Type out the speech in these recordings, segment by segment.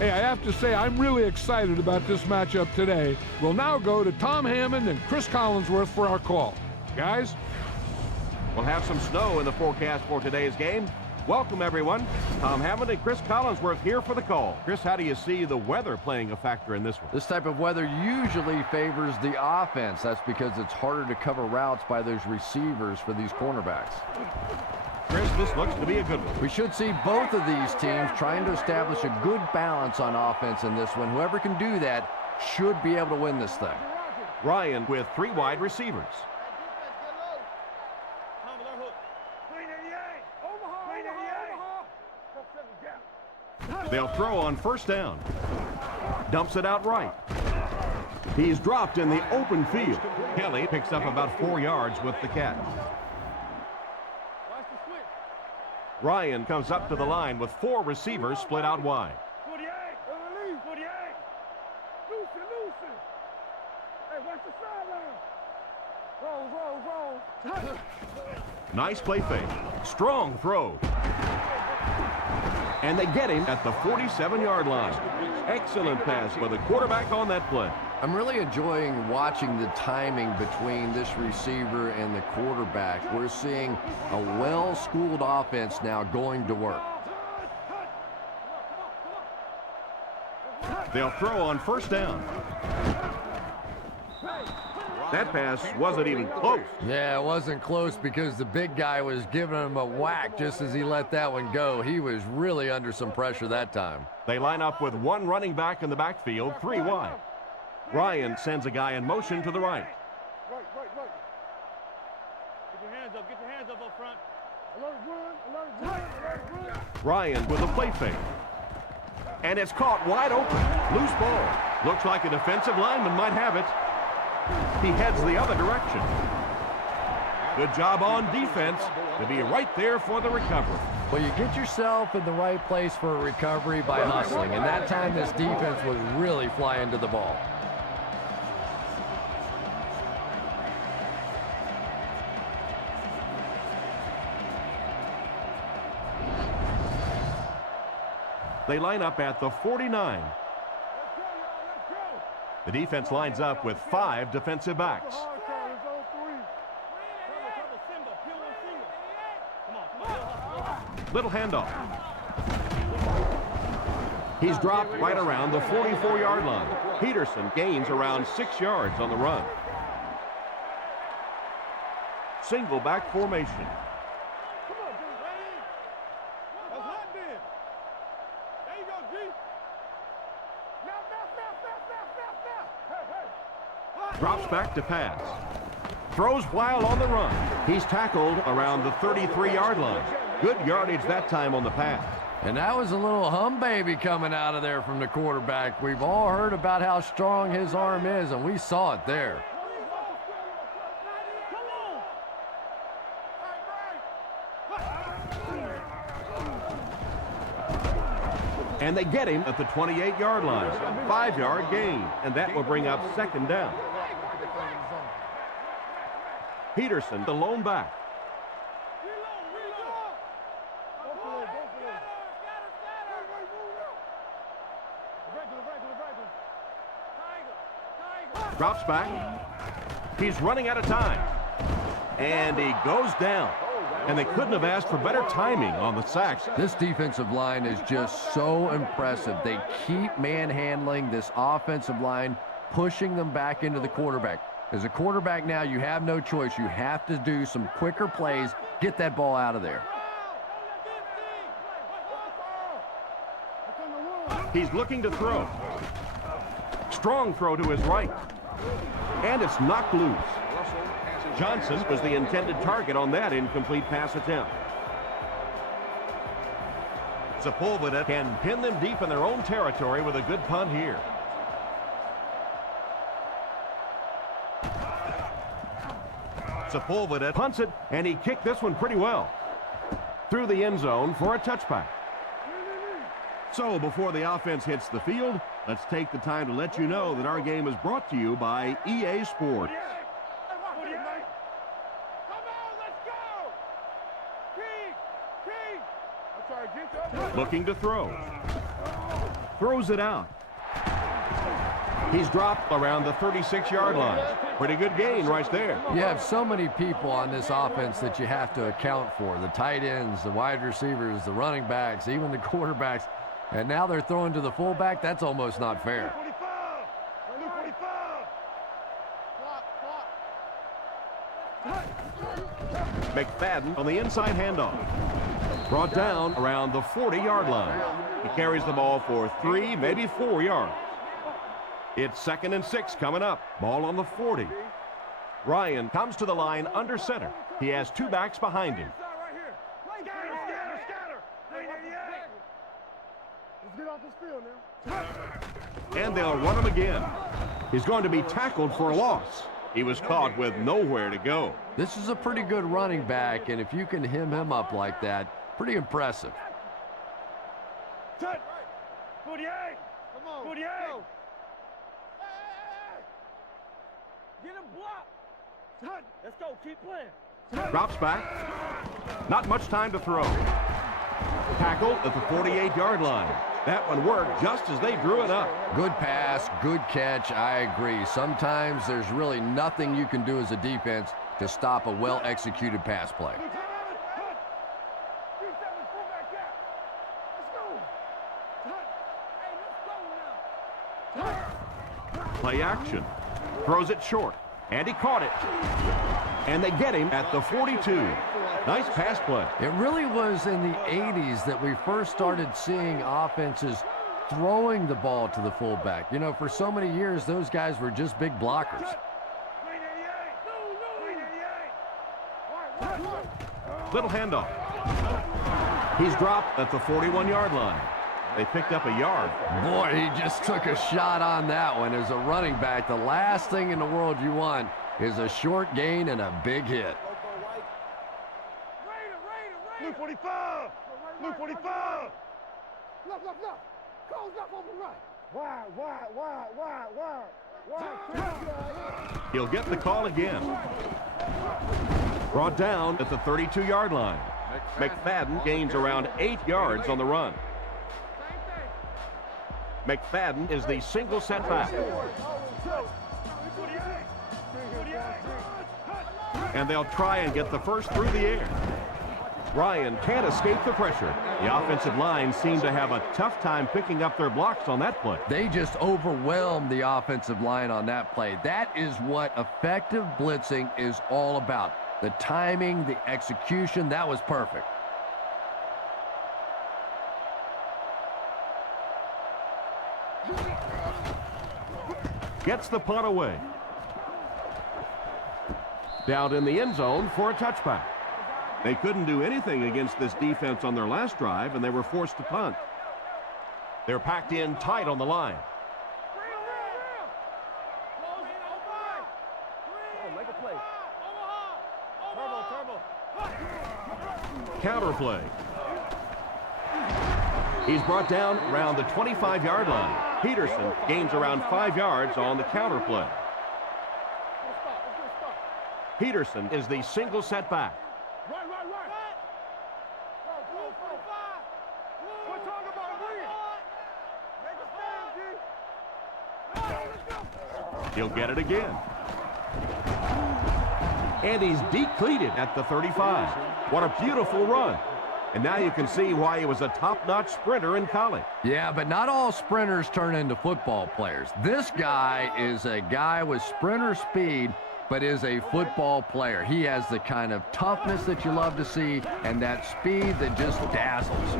Hey, I have to say, I'm really excited about this matchup today. We'll now go to Tom Hammond and Chris Collinsworth for our call. Guys? We'll have some snow in the forecast for today's game. Welcome, everyone. Tom Hammond and Chris Collinsworth here for the call. Chris, how do you see the weather playing a factor in this one? This type of weather usually favors the offense. That's because it's harder to cover routes by those receivers for these cornerbacks. Chris, this looks to be a good one. We should see both of these teams trying to establish a good balance on offense in this one. Whoever can do that should be able to win this thing. Ryan with 3 wide receivers. They'll throw on first down. Dumps it out right. He's dropped in the open field. Kelly picks up about 4 yards with the catch. Ryan comes up to the line with 4 receivers split out wide. Nice play fake. Strong throw. And they get him at the 47-yard line. Excellent pass by the quarterback on that play. I'm really enjoying watching the timing between this receiver and the quarterback. We're seeing a well-schooled offense now going to work. They'll throw on first down. That pass wasn't even close. Yeah, it wasn't close because the big guy was giving him a whack just as he let that one go. He was really under some pressure that time. They line up with 1 running back in the backfield, 3 wide. Ryan sends a guy in motion to the right. Right. Get your hands up front. Alert, Ryan with a play fake. And it's caught wide open. Loose ball. Looks like a defensive lineman might have it. He heads the other direction. Good job on defense to be right there for the recovery. Well, you get yourself in the right place for a recovery by hustling, and that time this defense was really flying to the ball. They line up at the 49. The defense lines up with 5 defensive backs. Little handoff. He's dropped right around the 44-yard line. Peterson gains around 6 yards on the run. Single back formation. Drops back to pass. Throws while on the run. He's tackled around the 33-yard line. Good yardage that time on the pass. And that was a little hum baby coming out of there from the quarterback. We've all heard about how strong his arm is, and we saw it there. And they get him at the 28-yard line. 5-yard gain, and that will bring up second down. Peterson, the lone back. Drops back. He's running out of time. And he goes down. And they couldn't have asked for better timing on the sacks. This defensive line is just so impressive. They keep manhandling this offensive line, pushing them back into the quarterback. As a quarterback now, you have no choice. You have to do some quicker plays, get that ball out of there. He's looking to throw. Strong throw to his right. And it's knocked loose. Johnson was the intended target on that incomplete pass attempt. Sepulveda can pin them deep in their own territory with a good punt here. Sepulveda punts it, and he kicked this one pretty well. Through the end zone for a touchback. So before the offense hits the field, let's take the time to let you know that our game is brought to you by EA Sports. Looking to throw. Throws it out. He's dropped around the 36-yard line. Pretty good gain right there. You have so many people on this offense that you have to account for. The tight ends, the wide receivers, the running backs, even the quarterbacks. And now they're throwing to the fullback. That's almost not fair. McFadden on the inside handoff. Brought down around the 40-yard line. He carries the ball for 3, maybe 4 yards. It's 2nd and 6 coming up. Ball on the 40. Ryan comes to the line under center. He has 2 backs behind him. And they'll run him again. He's going to be tackled for a loss. He was caught with nowhere to go. This is a pretty good running back, and if you can hem him up like that, pretty impressive. 48. Come on. 48. Get him blocked. Let's go. Keep playing. Drops back. Not much time to throw. Tackled at the 48-yard line. That one worked just as they drew it up. Good pass, good catch, I agree. Sometimes there's really nothing you can do as a defense to stop a well-executed pass play. Play action. Throws it short. And he caught it. And they get him at the 42. Nice pass play. It really was in the 80s that we first started seeing offenses throwing the ball to the fullback. You know, for so many years, those guys were just big blockers. Little handoff. He's dropped at the 41-yard line. They picked up a yard. Boy, he just took a shot on that one. As a running back, the last thing in the world you want is a short gain and a big hit. Blue 45. Blue 45. Look. Close up on the right. Wide. He'll get the call again. Brought down at the 32-yard line. McFadden gains around 8 yards on the run. McFadden is the single setback. And they'll try and get the first through the air. Ryan can't escape the pressure. The offensive line seemed to have a tough time picking up their blocks on that play. They just overwhelmed the offensive line on that play. That is what effective blitzing is all about. The timing, the execution, that was perfect. Gets the punt away. Down in the end zone for a touchback. They couldn't do anything against this defense on their last drive, and they were forced to punt. They're packed in tight on the line. Counter play. He's brought down around the 25-yard line. Peterson gains around 5 yards on the counter play. Peterson is the single setback. Right. We're talking about Make a stand, G. He'll get it again. And he's depleted at the 35. What a beautiful run. And now you can see why he was a top-notch sprinter in college. Yeah, but not all sprinters turn into football players. This guy is a guy with sprinter speed, but is a football player. He has the kind of toughness that you love to see and that speed that just dazzles.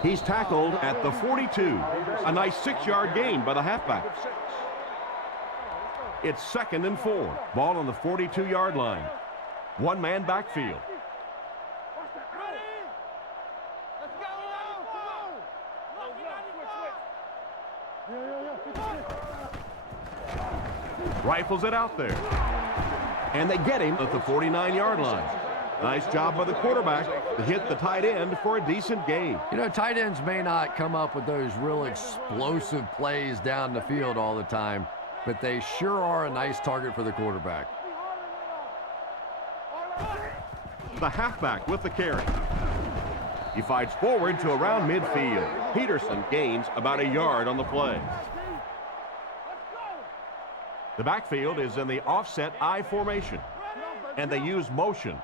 He's tackled at the 42. A nice 6-yard gain by the halfback. It's 2nd and 4. Ball on the 42-yard line. One-man backfield. Rifles it out there. And they get him at the 49-yard line. Nice job by the quarterback to hit the tight end for a decent gain. You know, tight ends may not come up with those real explosive plays down the field all the time, but they sure are a nice target for the quarterback. The halfback with the carry. He fights forward to around midfield. Peterson gains about a yard on the play. The backfield is in the offset I formation, and they use motion.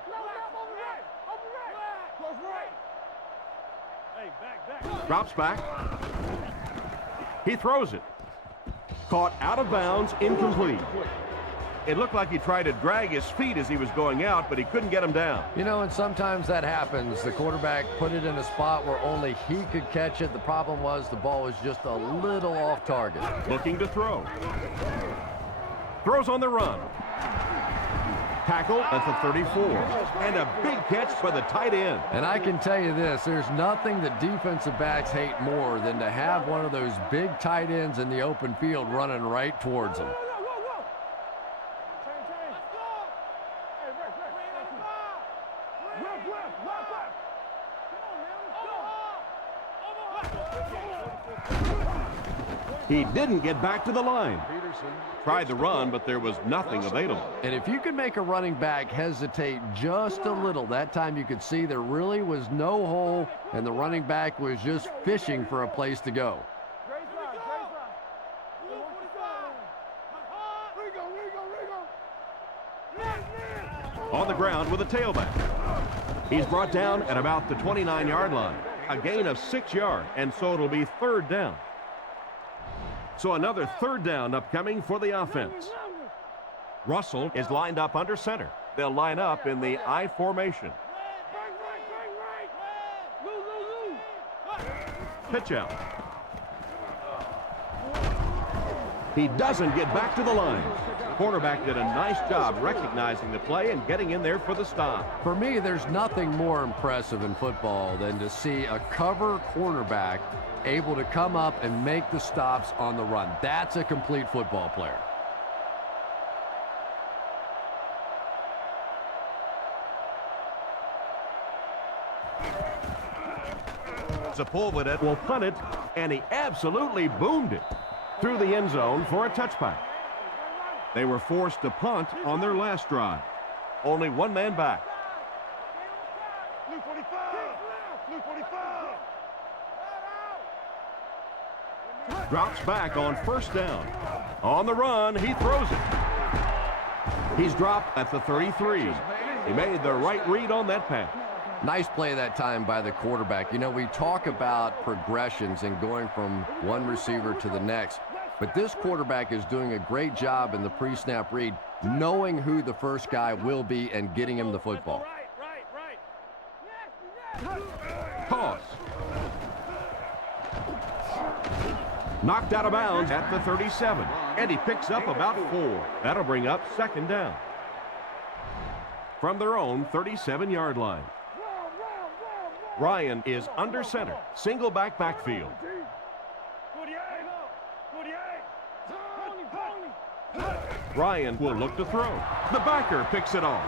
Drops back. He throws it. Caught out of bounds, incomplete. It looked like he tried to drag his feet as he was going out, but he couldn't get him down. You know, and sometimes that happens. The quarterback put it in a spot where only he could catch it. The problem was the ball was just a little off target. Looking to throw. Throws on the run. Tackle at the 34. And a big catch by the tight end. And I can tell you this, there's nothing that defensive backs hate more than to have one of those big tight ends in the open field running right towards them. He didn't get back to the line. Tried to run, but there was nothing available. And if you could make a running back hesitate just a little, that time you could see there really was no hole, and the running back was just fishing for a place to go. On the ground with a tailback. He's brought down at about the 29-yard line. A gain of 6 yards, and so it'll be third down. So another third down upcoming for the offense. Russell is lined up under center. They'll line up in the I formation. Pitch out. He doesn't get back to the line. The cornerback did a nice job recognizing the play and getting in there for the stop. For me, there's nothing more impressive in football than to see a cover cornerback able to come up and make the stops on the run. That's a complete football player. Sepulveda will punt it, and he absolutely boomed it through the end zone for a touchback. They were forced to punt on their last drive. Only one man back. Blue 45! Blue 45! Drops back on first down. On the run, he throws it. He's dropped at the 33. He made the right read on that pass. Nice play that time by the quarterback. You know, we talk about progressions and going from one receiver to the next, but this quarterback is doing a great job in the pre-snap read, knowing who the first guy will be and getting him the football. Toss. Knocked out of bounds at the 37, and he picks up about 4. That'll bring up second down. From their own 37-yard line. Ryan is under center, single backfield. Ryan will look to throw. The backer picks it off.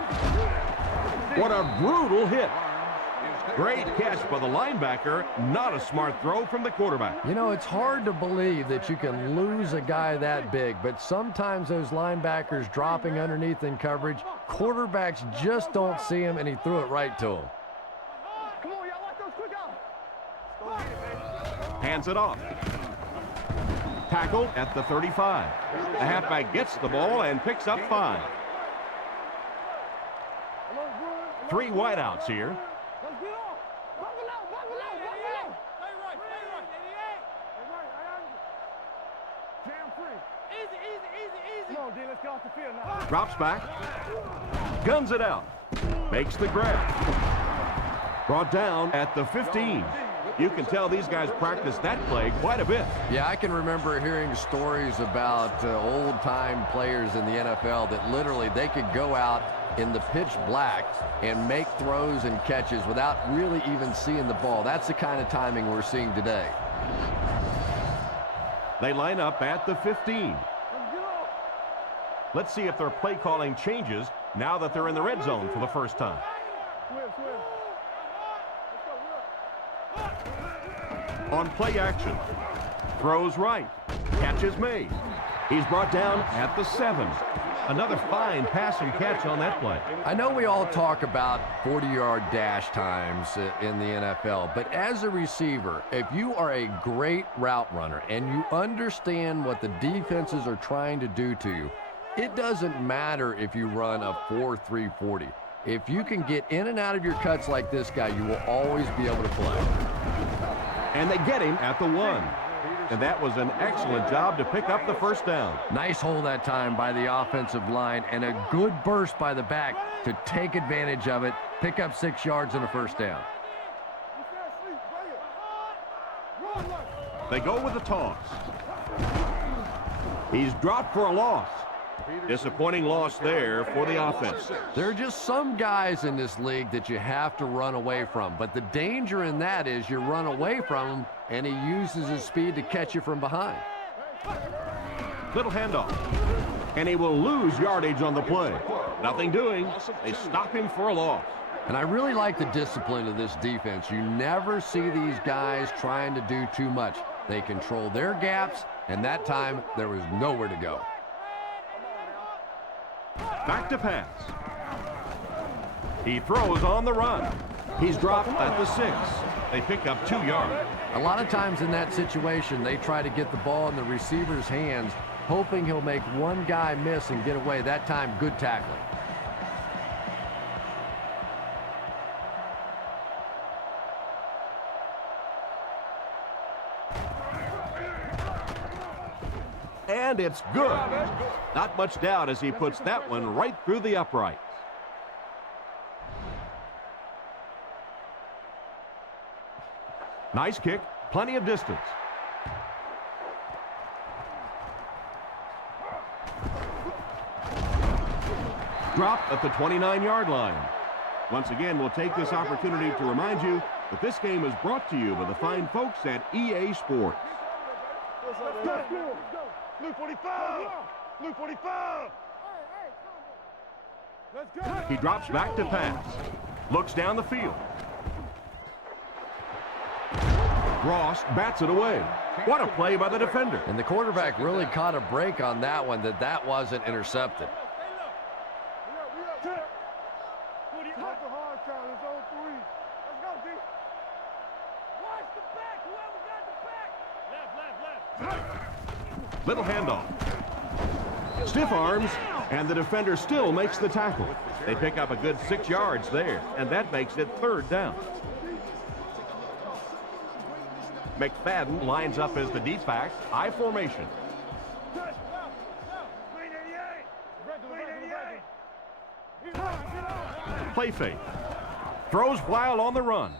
What a brutal hit. Great catch by the linebacker. Not a smart throw from the quarterback. You know, it's hard to believe that you can lose a guy that big, but sometimes those linebackers dropping underneath in coverage, quarterbacks just don't see him, and he threw it right to him. Come on, y'all, watch those quick out. Hands it off. Tackle at the 35. The halfback gets the ball and picks up 5. 3 wideouts here. Let's get off. Buckle out, buckle out, buckle out. Stay right, jam free. Easy. Come on, D, let's get off the field now. Drops back. Guns it out. Makes the grab. Brought down at the 15. You can tell these guys practice that play quite a bit. Yeah, I can remember hearing stories about old-time players in the NFL that literally they could go out in the pitch black and make throws and catches without really even seeing the ball. That's the kind of timing we're seeing today. They line up at the 15. Let's see if their play calling changes now that they're in the red zone for the first time. On play action. Throws right. Catch is made. He's brought down at the 7. Another fine pass and catch on that play. I know we all talk about 40-yard dash times in the NFL, but as a receiver, if you are a great route runner and you understand what the defenses are trying to do to you, it doesn't matter if you run a 4.3 40. If you can get in and out of your cuts like this guy, you will always be able to play. And they get him at the 1. And that was an excellent job to pick up the first down. Nice hold that time by the offensive line and a good burst by the back to take advantage of it, pick up 6 yards and a first down. They go with the toss. He's dropped for a loss. Disappointing loss there for the offense. There are just some guys in this league that you have to run away from, but the danger in that is you run away from him and he uses his speed to catch you from behind. Little handoff. And he will lose yardage on the play. Nothing doing. They stop him for a loss. And I really like the discipline of this defense. You never see these guys trying to do too much. They control their gaps, and that time there was nowhere to go. Back to pass. He throws on the run. He's dropped at the 6. They pick up 2 yards. A lot of times in that situation, they try to get the ball in the receiver's hands, hoping he'll make one guy miss and get away. That time, good tackling. And it's good. Not much doubt as he puts that one right through the uprights. Nice kick, plenty of distance. Dropped at the 29-yard line. Once again, we'll take this opportunity to remind you that this game is brought to you by the fine folks at EA Sports. Blue 45! Blue 45! Let's go! He drops back to pass. Looks down the field. Ross bats it away. What a play by the defender. And the quarterback really caught a break on that one, that wasn't intercepted. That's a hard count. It's on 3. Let's go, D. Watch the back. Whoever got the back. Left. Little handoff. Stiff arms, and the defender still makes the tackle. They pick up a good 6 yards there, and that makes it 3rd down. McFadden lines up as the deep back, I formation. Play fake. Throws while on the run.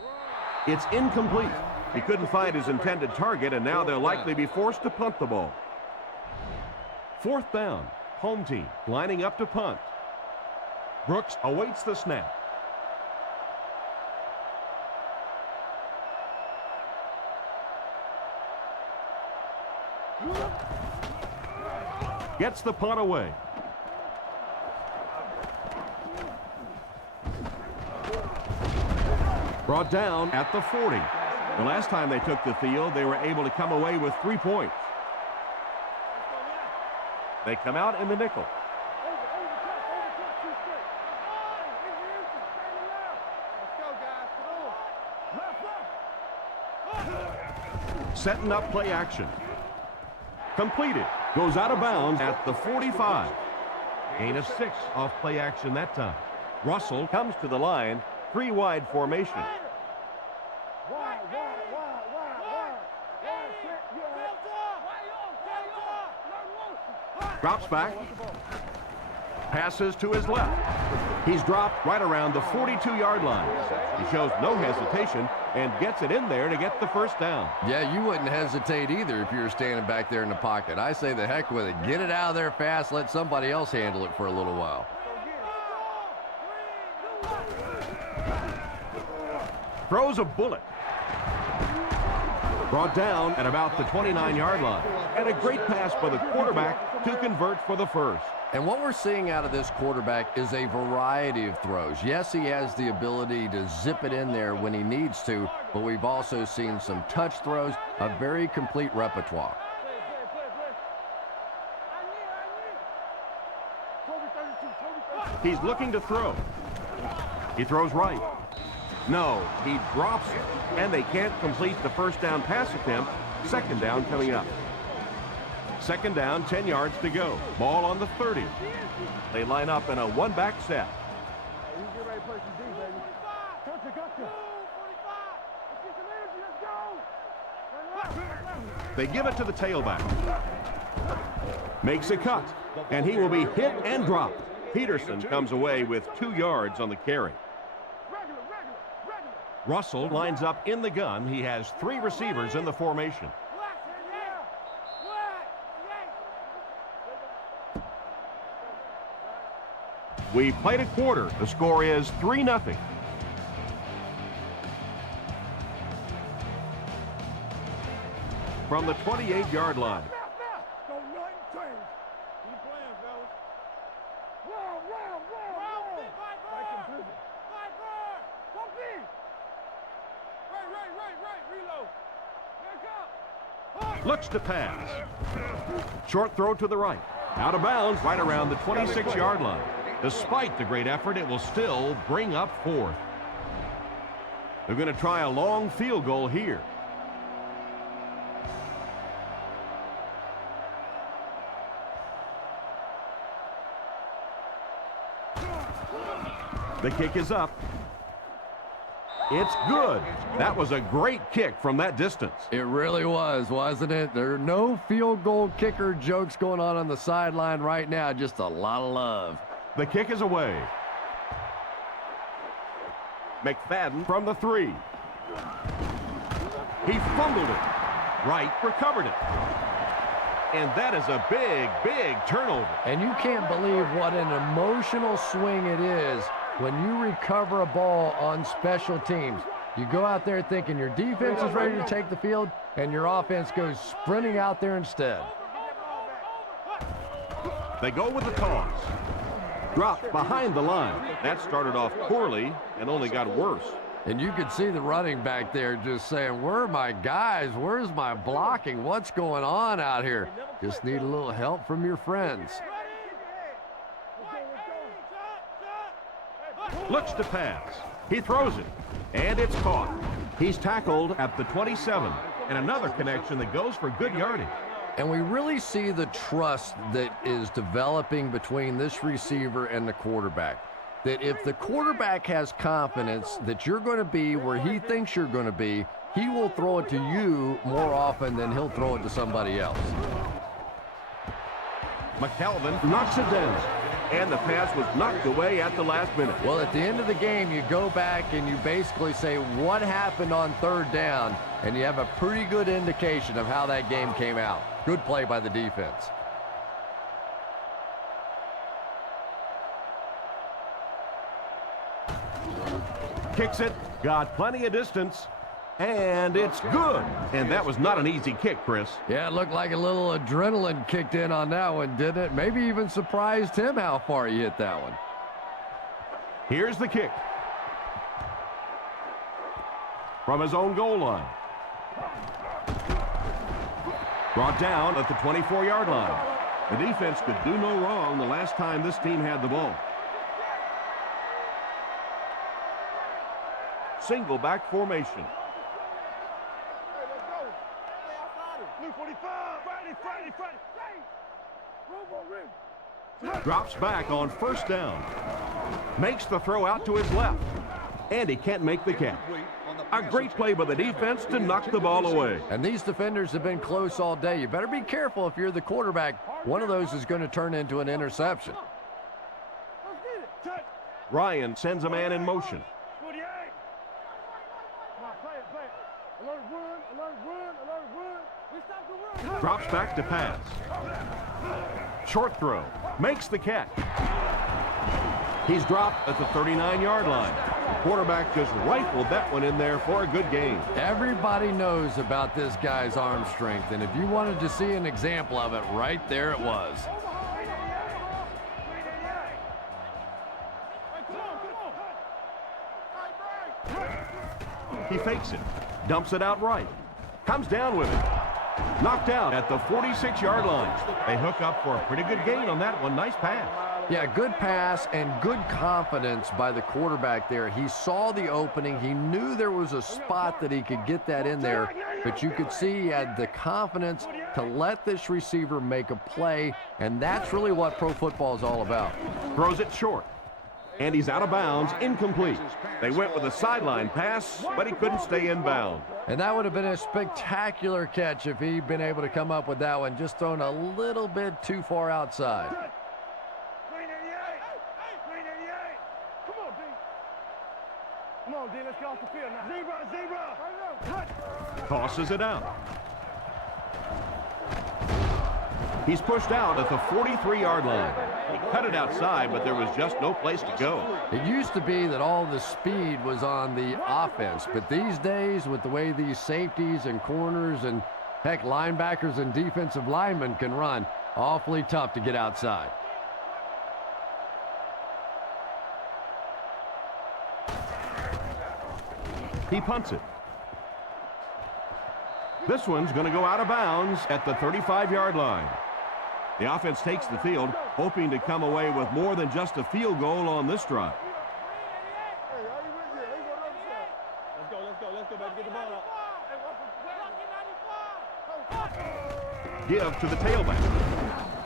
It's incomplete. He couldn't find his intended target, and now they'll likely be forced to punt the ball. 4th down. Home team lining up to punt. Brooks awaits the snap. Gets the punt away. Brought down at the 40. The last time they took the field, they were able to come away with 3 points. They come out in the nickel. Setting up play action. Completed. Goes out of bounds at the 45. Gain of 6 off play action that time. Russell comes to the line. 3 wide formation. Drops back. Passes to his left. He's dropped right around the 42-yard line. He shows no hesitation and gets it in there to get the first down. Yeah, you wouldn't hesitate either if you were standing back there in the pocket. I say the heck with it. Get it out of there fast. Let somebody else handle it for a little while. Throws a bullet. Brought down at about the 29-yard line. And a great pass by the quarterback to convert for the first. And what we're seeing out of this quarterback is a variety of throws. Yes, he has the ability to zip it in there when he needs to, but we've also seen some touch throws, a very complete repertoire. He's looking to throw. He throws right. No, he drops it. And they can't complete the first down pass attempt. Second down coming up. Second down, 10 yards to go. Ball on the 30. They line up in a one-back set. They give it to the tailback. Makes a cut, and he will be hit and dropped. Peterson comes away with 2 yards on the carry. Russell lines up in the gun. He has 3 receivers in the formation. We played a quarter. The score is 3-0. From the 28-yard line. Looks to pass. Short throw to the right. Out of bounds right around the 26-yard line. Despite the great effort, it will still bring up 4th. They're going to try a long field goal here. The kick is up. It's good. That was a great kick from that distance. It really was, wasn't it? There are no field goal kicker jokes going on the sideline right now. Just a lot of love. The kick is away. McFadden from the 3. He fumbled it. Wright recovered it. And that is a big, big turnover. And you can't believe what an emotional swing it is when you recover a ball on special teams. You go out there thinking your defense is ready to take the field, and your offense goes sprinting out there instead. They go with the toss. Dropped behind the line. That started off poorly and only got worse. And you could see the running back there just saying, where are my guys? Where's my blocking? What's going on out here? Just need a little help from your friends. Looks to pass. He throws it. And it's caught. He's tackled at the 27. And another connection that goes for good yardage. And we really see the trust that is developing between this receiver and the quarterback. That if the quarterback has confidence that you're going to be where he thinks you're going to be, he will throw it to you more often than he'll throw it to somebody else. McKelvin knocks it down. And the pass was knocked away at the last minute. Well, at the end of the game, you go back and you basically say what happened on 3rd down, and you have a pretty good indication of how that game came out. Good play by the defense. Kicks it, got plenty of distance, and it's good. And that was not an easy kick, Chris. Yeah, it looked like a little adrenaline kicked in on that one, didn't it? Maybe even surprised him how far he hit that one. Here's the kick. From his own goal line. Brought down at the 24-yard line. The defense could do no wrong the last time this team had the ball. Single back formation. Drops back on 1st down. Makes the throw out to his left. And he can't make the catch. A great play by the defense to knock the ball away. And these defenders have been close all day. You better be careful if you're the quarterback. One of those is going to turn into an interception. Ryan sends a man in motion. Drops back to pass. Short throw. Makes the catch. He's dropped at the 39-yard line. Quarterback just rifled that one in there for a good gain. Everybody knows about this guy's arm strength, and if you wanted to see an example of it, right there it was. He fakes it. Dumps it out right. Comes down with it. Knocked out at the 46-yard line. They hook up for a pretty good gain on that one. Nice pass. Yeah, good pass and good confidence by the quarterback there. He saw the opening. He knew there was a spot that he could get that in there, but you could see he had the confidence to let this receiver make a play, and that's really what pro football is all about. Throws it short, and he's out of bounds, incomplete. They went with a sideline pass, but he couldn't stay in bounds. And that would have been a spectacular catch if he'd been able to come up with that one, just thrown a little bit too far outside. Come on, D, let's get off the field now. Zebra! Cut! Tosses it out. He's pushed out at the 43-yard line. He cut it outside, but there was just no place to go. It used to be that all the speed was on the offense, but these days, with the way these safeties and corners and, heck, linebackers and defensive linemen can run, awfully tough to get outside. He punts it. This one's going to go out of bounds at the 35-yard line. The offense takes the field, hoping to come away with more than just a field goal on this drive. Let's go, baby. Get the ball out. Give to the tailback.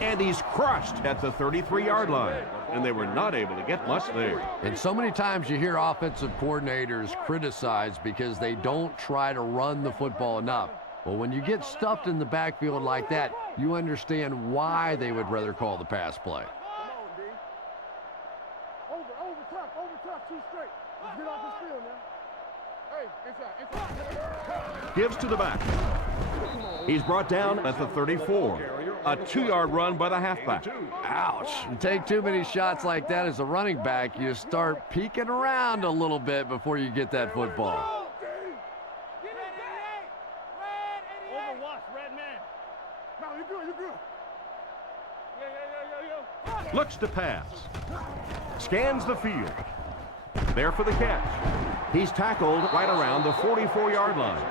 And he's crushed at the 33-yard line. And they were not able to get much there. And so many times you hear offensive coordinators criticized because they don't try to run the football enough. Well, when you get stuffed in the backfield like that, you understand why they would rather call the pass play. Over top, two straight. Let's get off this field now. Hey, inside. Gives to the back. He's brought down at the 34. A 2-yard run by the halfback. Ouch. You take too many shots like that as a running back, you start peeking around a little bit before you get that football. Looks to pass. Scans the field. There for the catch. He's tackled right around the 44-yard line.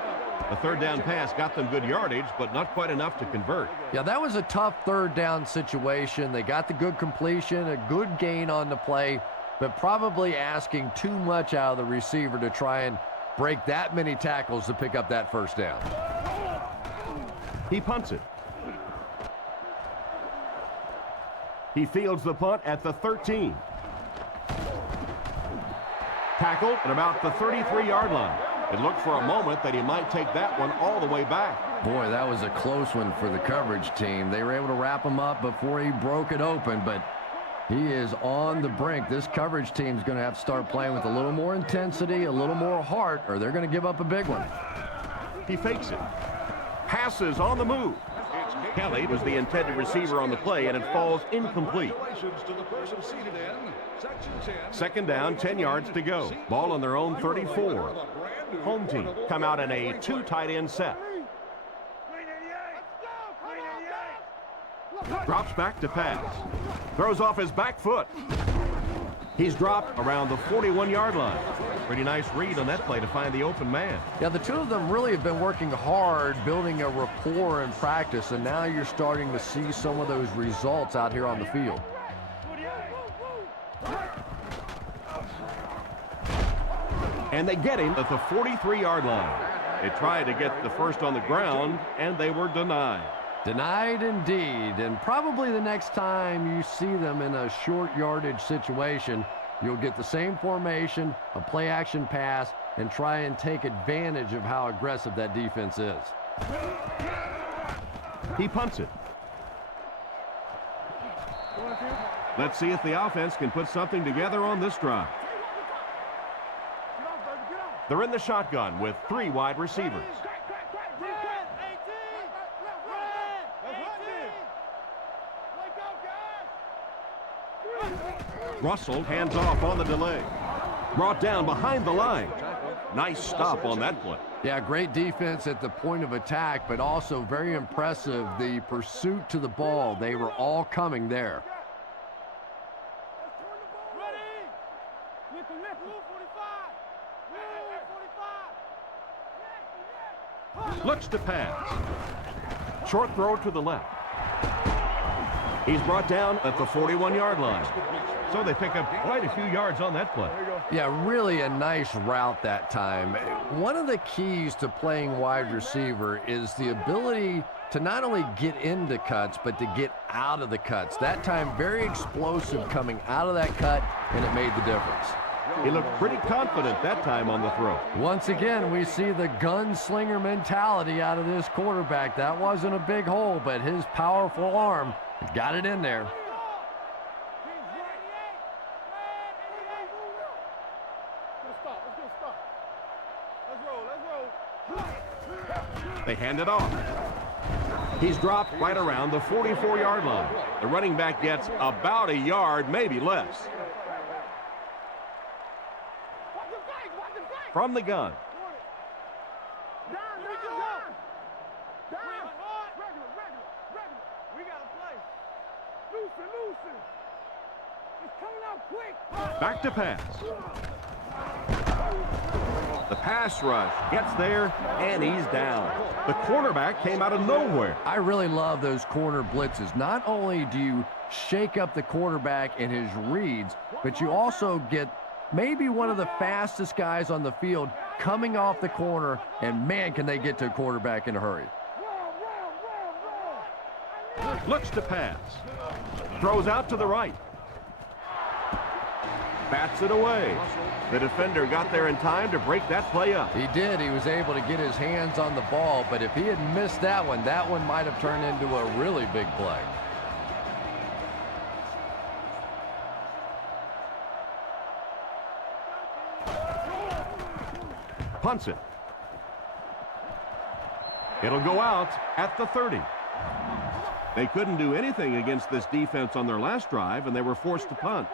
The third down pass got them good yardage, but not quite enough to convert. Yeah, that was a tough third down situation. They got the good completion, a good gain on the play, but probably asking too much out of the receiver to try and break that many tackles to pick up that first down. He punts it. He fields the punt at the 13. Tackled at about the 33-yard line. It looked for a moment that he might take that one all the way back. Boy, that was a close one for the coverage team. They were able to wrap him up before he broke it open, but he is on the brink. This coverage team is going to have to start playing with a little more intensity, a little more heart, or they're going to give up a big one. He fakes it. Passes on the move. Kelly was the intended receiver on the play, and it falls incomplete. Second down, 10 yards to go. Ball on their own 34. Home team come out in a 2 tight end set. Drops back to pass. Throws off his back foot. He's dropped around the 41-yard line. Pretty nice read on that play to find the open man. Yeah, the two of them really have been working hard, building a rapport in practice, and now you're starting to see some of those results out here on the field. And they get him at the 43-yard line. They tried to get the first on the ground, and they were denied. Denied indeed, and probably the next time you see them in a short yardage situation, you'll get the same formation, a play action pass, and try and take advantage of how aggressive that defense is. He punts it. Let's see if the offense can put something together on this drive. They're in the shotgun with 3 wide receivers. Russell hands off on the delay. Brought down behind the line. Nice stop on that play. Yeah, great defense at the point of attack, but also very impressive the pursuit to the ball. They were all coming there. Looks to pass. Short throw to the left. He's brought down at the 41-yard line. So they pick up quite a few yards on that play. Yeah, really a nice route that time. One of the keys to playing wide receiver is the ability to not only get into cuts, but to get out of the cuts. That time, very explosive coming out of that cut, and it made the difference. He looked pretty confident that time on the throw. Once again, we see the gunslinger mentality out of this quarterback. That wasn't a big hole, but his powerful arm got it in there. They hand it off. He's dropped right around the 44-yard line. The running back gets about a yard, maybe less. From the gun. Back to pass. The pass rush gets there, and he's down. The cornerback came out of nowhere. I really love those corner blitzes. Not only do you shake up the quarterback in his reads, but you also get maybe one of the fastest guys on the field coming off the corner, and man, can they get to a quarterback in a hurry. Looks to pass. Throws out to the right. Bats it away. The defender got there in time to break that play up. He did. He was able to get his hands on the ball, but if he had missed that one might have turned into a really big play. Punts it. It'll go out at the 30. They couldn't do anything against this defense on their last drive, and they were forced to punt.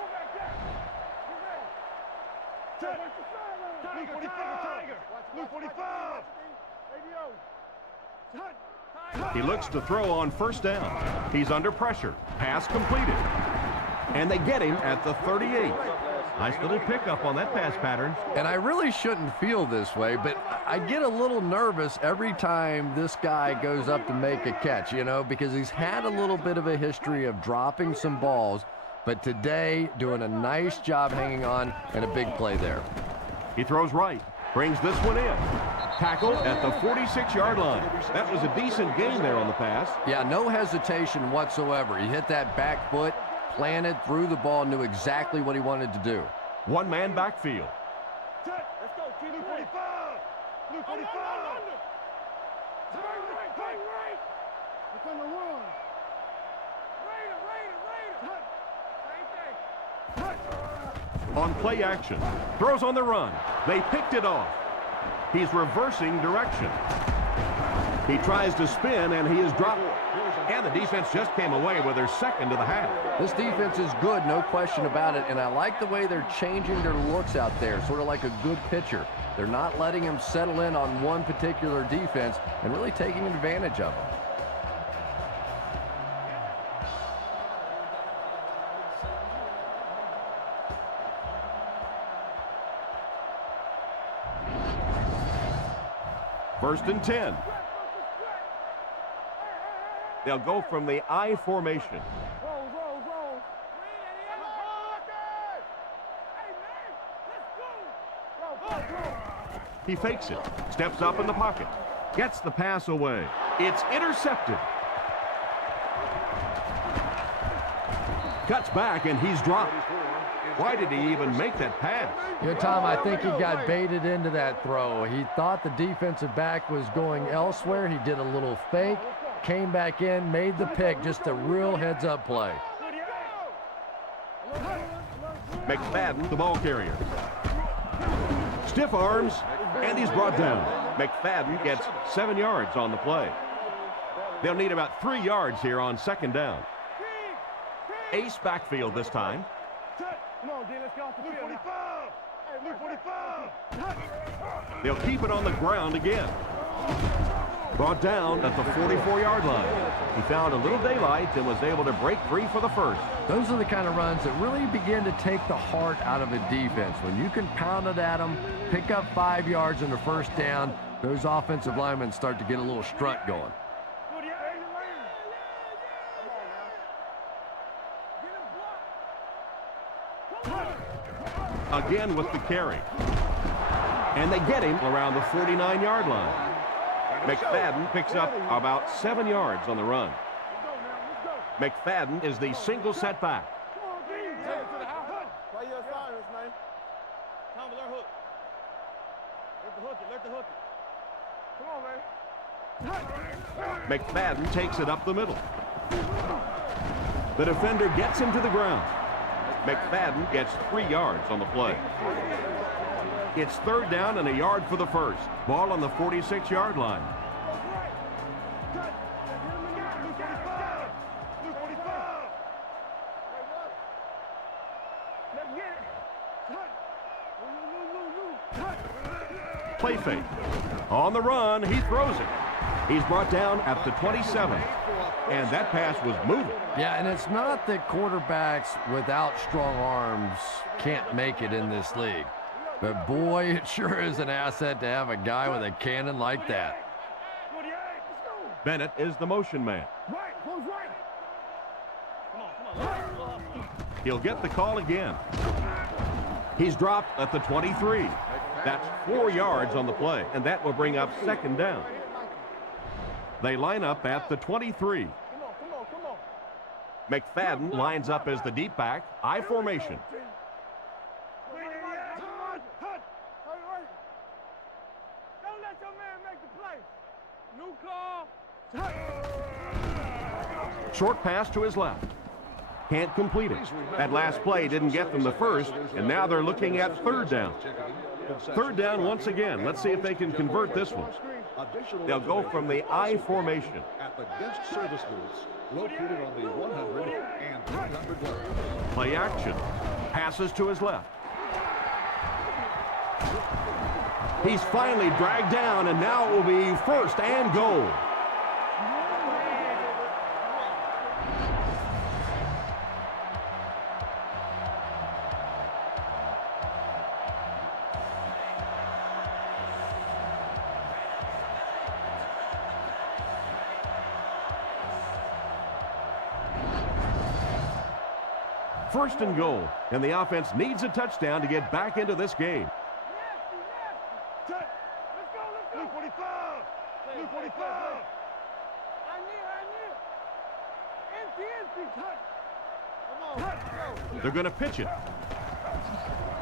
He looks to throw on first down. He's under pressure. Pass completed. And they get him at the 38. Nice little pickup on that pass pattern. And I really shouldn't feel this way, but I get a little nervous every time this guy goes up to make a catch, you know, because he's had a little bit of a history of dropping some balls, but today doing a nice job hanging on and a big play there. He throws right. Brings this one in. Tackle at the 46-yard line. That was a decent gain there on the pass. Yeah, no hesitation whatsoever. He hit that back foot, planted, threw the ball, knew exactly what he wanted to do. One-man backfield. Let's go, Keith. Blue 45. Blue 45. Right. It's on the run. Raider. On play action. Throws on the run. They picked it off. He's reversing direction. He tries to spin, and he is dropped. And the defense just came away with their second of the half. This defense is good, no question about it, and I like the way they're changing their looks out there, sort of like a good pitcher. They're not letting him settle in on one particular defense and really taking advantage of him. First and 10. They'll go from the I formation. Roll. He fakes it, steps up in the pocket, gets the pass away. It's intercepted. Cuts back, and he's dropped. Why did he even make that pass? You know, Tom, I think he got baited into that throw. He thought the defensive back was going elsewhere. He did a little fake, came back in, made the pick, just a real heads-up play. McFadden, the ball carrier. Stiff arms, and he's brought down. McFadden gets 7 yards on the play. They'll need about 3 yards here on second down. Ace backfield this time. Come on, D, let's go off the field. Blue 45. Hey, Blue 45. They'll keep it on the ground again. Brought down at the 44-yard line. He found a little daylight and was able to break free for the first. Those are the kind of runs that really begin to take the heart out of a defense. When you can pound it at them, pick up 5 yards in the first down, those offensive linemen start to get a little strut going. Again with the carry. And they get him around the 49-yard line. McFadden picks up about 7 yards on the run. McFadden is the single setback. McFadden takes it up the middle. The defender gets him to the ground. McFadden gets 3 yards on the play. It's third down and a yard for the first. Ball on the 46-yard line. Play fake. On the run, he throws it. He's brought down at the 27. And that pass was moving. Yeah, and it's not that quarterbacks without strong arms can't make it in this league. But boy, it sure is an asset to have a guy with a cannon like that. Bennett is the motion man. He'll get the call again. He's dropped at the 23. That's 4 yards on the play, and that will bring up second down. They line up at the 23. McFadden lines up as the deep back, I formation. Short pass to his left. Can't complete it. That last play didn't get them the first, and now they're looking at third down. Third down once again. Let's see if they can convert this one. They'll go from the I formation. At the guest service booths located on the 100 and 300 line. Play action. Passes to his left. He's finally dragged down, and now it will be first and goal. First and goal, and the offense needs a touchdown to get back into this game. They're going to pitch it.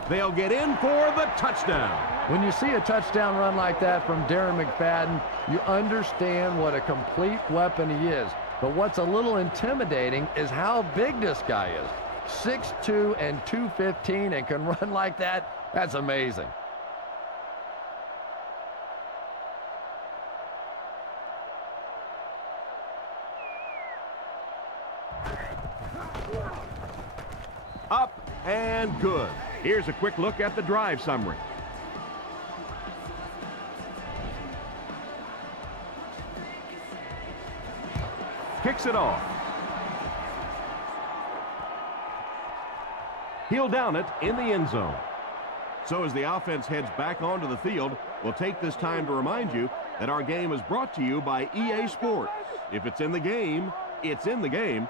They'll get in for the touchdown. When you see a touchdown run like that from Darren McFadden, you understand what a complete weapon he is. But what's a little intimidating is how big this guy is. 6'2" and 215 and can run like that. That's amazing. Up and good. Here's a quick look at the drive summary. Kicks it off. He'll down it in the end zone. So as the offense heads back onto the field, we'll take this time to remind you that our game is brought to you by EA Sports. If it's in the game, it's in the game.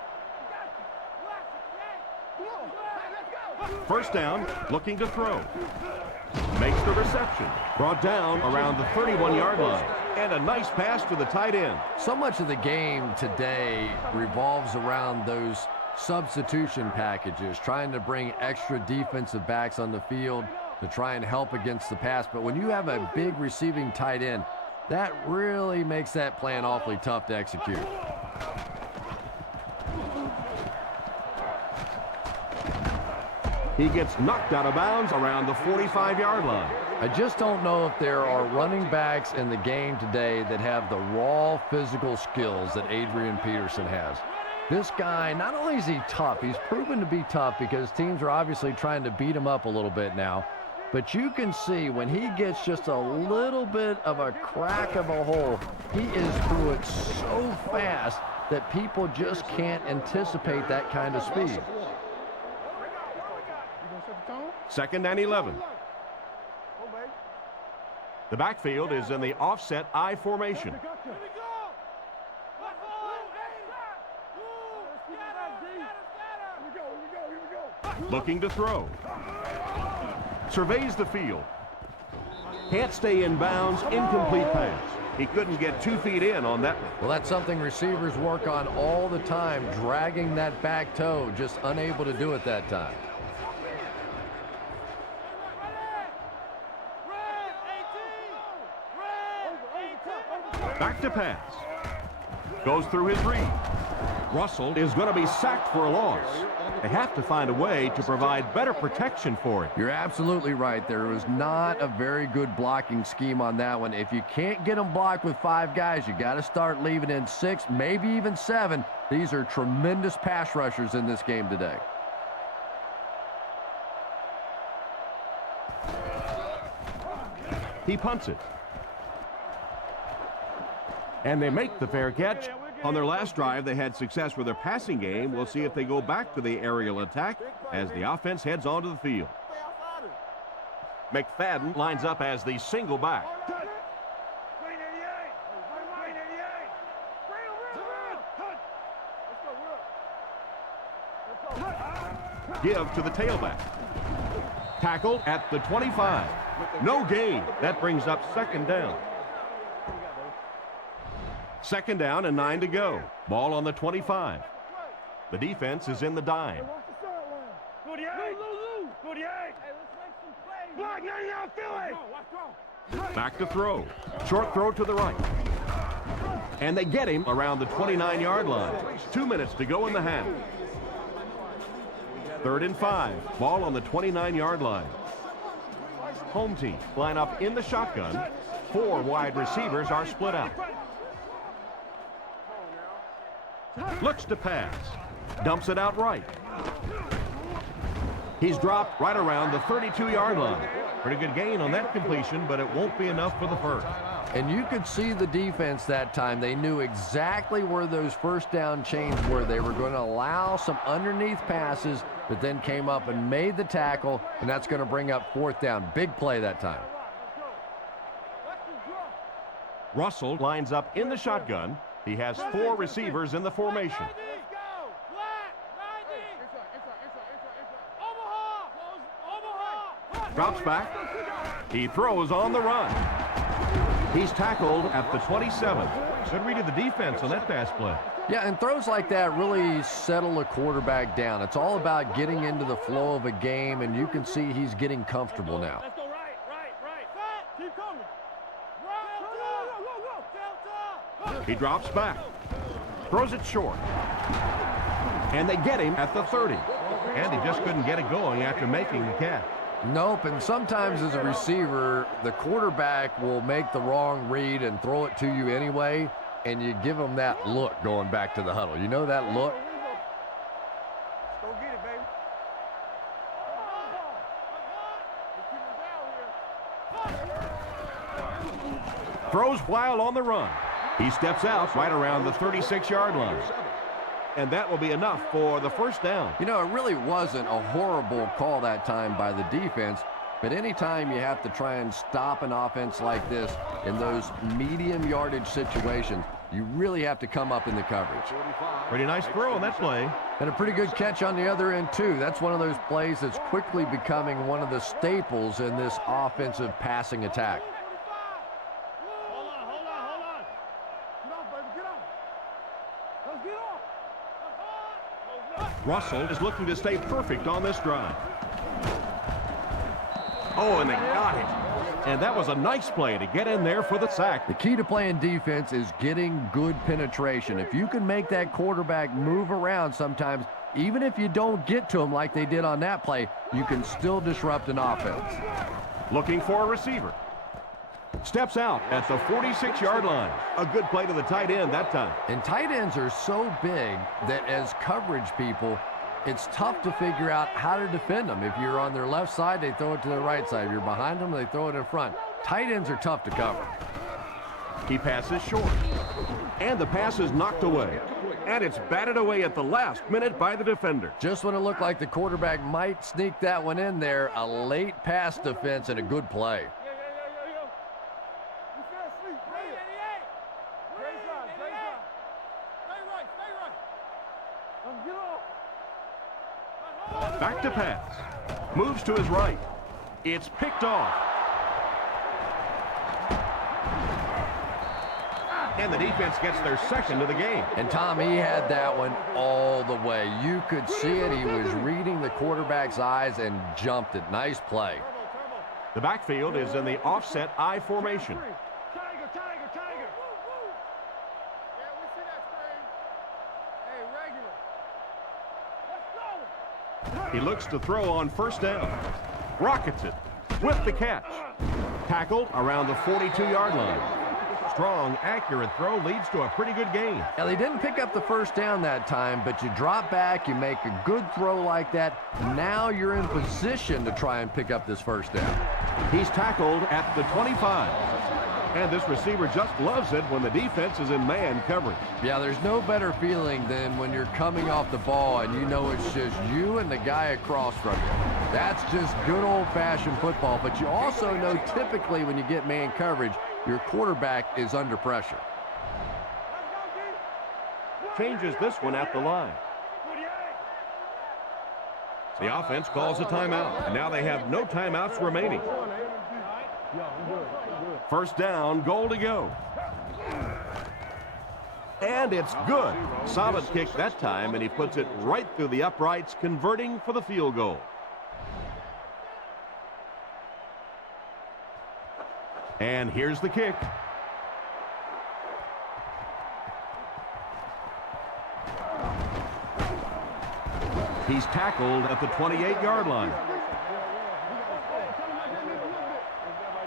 First down, looking to throw. Makes the reception. Brought down around the 31-yard line. And a nice pass to the tight end. So much of the game today revolves around those substitution packages, trying to bring extra defensive backs on the field to try and help against the pass. But when you have a big receiving tight end, that really makes that plan awfully tough to execute. He gets knocked out of bounds around the 45-yard line. I just don't know if there are running backs in the game today that have the raw physical skills that Adrian Peterson has. This guy, not only is he tough, he's proven to be tough because teams are obviously trying to beat him up a little bit now. But you can see when he gets just a little bit of a crack of a hole, he is through it so fast that people just can't anticipate that kind of speed. Second and 11. The backfield is in the offset I formation. Looking to throw. Surveys the field. Can't stay in bounds. Incomplete pass. He couldn't get 2 feet in on that one. Well, that's something receivers work on all the time, dragging that back toe, just unable to do it that time. Back to pass. Goes through his read. Russell is going to be sacked for a loss. They have to find a way to provide better protection for him. You're absolutely right. There was not a very good blocking scheme on that one. If you can't get them blocked with 5 guys, you got to start leaving in 6, maybe even 7. These are tremendous pass rushers in this game today. He punts it. And they make the fair catch. On their last drive, they had success with their passing game. We'll see if they go back to the aerial attack as the offense heads onto the field. McFadden lines up as the single back. Give to the tailback. Tackle at the 25. No gain. That brings up second down. Second down and 9 to go. Ball on the 25. The defense is in the dime. Back to throw. Short throw to the right. And they get him around the 29-yard line. 2 minutes to go in the half. 3rd and 5. Ball on the 29-yard line. Home team line up in the shotgun. 4 wide receivers are split out. Looks to pass. Dumps it out right. He's dropped right around the 32-yard line. Pretty good gain on that completion, but it won't be enough for the first. And you could see the defense that time. They knew exactly where those first down chains were. They were going to allow some underneath passes, but then came up and made the tackle, and that's going to bring up 4th down. Big play that time. Russell lines up in the shotgun. He has 4 receivers in the formation. Drops back. He throws on the run. He's tackled at the 27. Good read of the defense on that pass play. Yeah, and throws like that really settle a quarterback down. It's all about getting into the flow of a game, and you can see he's getting comfortable now. Let's go right. Keep coming. He drops back. Throws it short. And they get him at the 30. And he just couldn't get it going after making the catch. Nope, and sometimes as a receiver, the quarterback will make the wrong read and throw it to you anyway, and you give them that look going back to the huddle. You know that look? Go get it, baby. Throws while on the run. He steps out right around the 36-yard line. And that will be enough for the first down. You know, it really wasn't a horrible call that time by the defense, but anytime you have to try and stop an offense like this in those medium yardage situations, you really have to come up in the coverage. Pretty nice throw on that play. And a pretty good catch on the other end, too. That's one of those plays that's quickly becoming one of the staples in this offensive passing attack. Hold on. Get off, baby, get off. Let's get off. Russell is looking to stay perfect on this drive. Oh, and they got it. And that was a nice play to get in there for the sack. The key to playing defense is getting good penetration. If you can make that quarterback move around sometimes, even if you don't get to him like they did on that play, you can still disrupt an offense. Looking for a receiver. Steps out at the 46-yard line. A good play to the tight end that time. And tight ends are so big that as coverage people, it's tough to figure out how to defend them. If you're on their left side, they throw it to their right side. If you're behind them, they throw it in front. Tight ends are tough to cover. He passes short. And the pass is knocked away. And it's batted away at the last minute by the defender. Just when it looked like the quarterback might sneak that one in there, a late pass defense and a good play. Back to pass. Moves to his right. It's picked off. And the defense gets their second of the game. And Tom, he had that one all the way. You could see it. He was reading the quarterback's eyes and jumped it. Nice play. The backfield is in the offset I formation. Tiger, tiger, tiger. Yeah, we see that screen. Hey, regular. Let's go. He looks to throw on first down. Rockets it with the catch. Tackled around the 42-yard line. Strong, accurate throw leads to a pretty good gain. Now, they didn't pick up the first down that time, but you drop back, you make a good throw like that. Now you're in position to try and pick up this first down. He's tackled at the 25. And this receiver just loves it when the defense is in man coverage. Yeah, there's no better feeling than when you're coming off the ball and you know it's just you and the guy across from you. That's just good old-fashioned football, but you also know typically when you get man coverage, your quarterback is under pressure. Changes this one at the line. The offense calls a timeout, and now they have no timeouts remaining. First down, goal to go. And it's good. Solid kick that time, and he puts it right through the uprights, converting for the field goal. And here's the kick. He's tackled at the 28-yard line.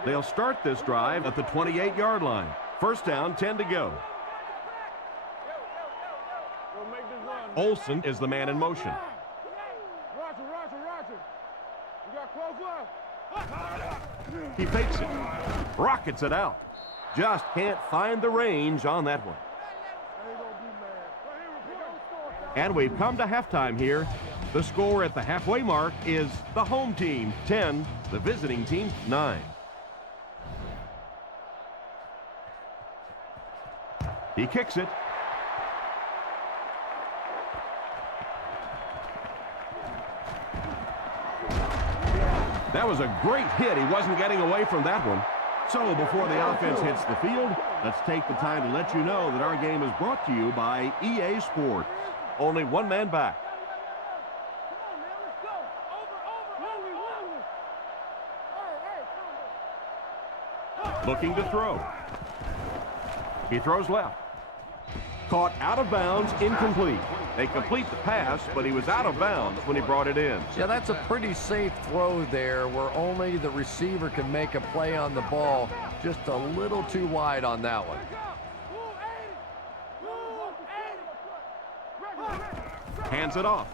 They'll start this drive at the 28-yard line. First down, 10 to go. Olsen is the man in motion. Roger, roger, roger. You got close left. He fakes it. Rockets it out. Just can't find the range on that one. And we've come to halftime here. The score at the halfway mark is the home team 10, the visiting team 9. He kicks it. That was a great hit. He wasn't getting away from that one. So before the offense hits the field, let's take the time to let you know that our game is brought to you by EA Sports. Only one man back. Looking to throw. He throws left. Caught out of bounds, incomplete. They complete the pass, but he was out of bounds when he brought it in. Yeah, that's a pretty safe throw there where only the receiver can make a play on the ball. Just a little too wide on that one. Hands it off.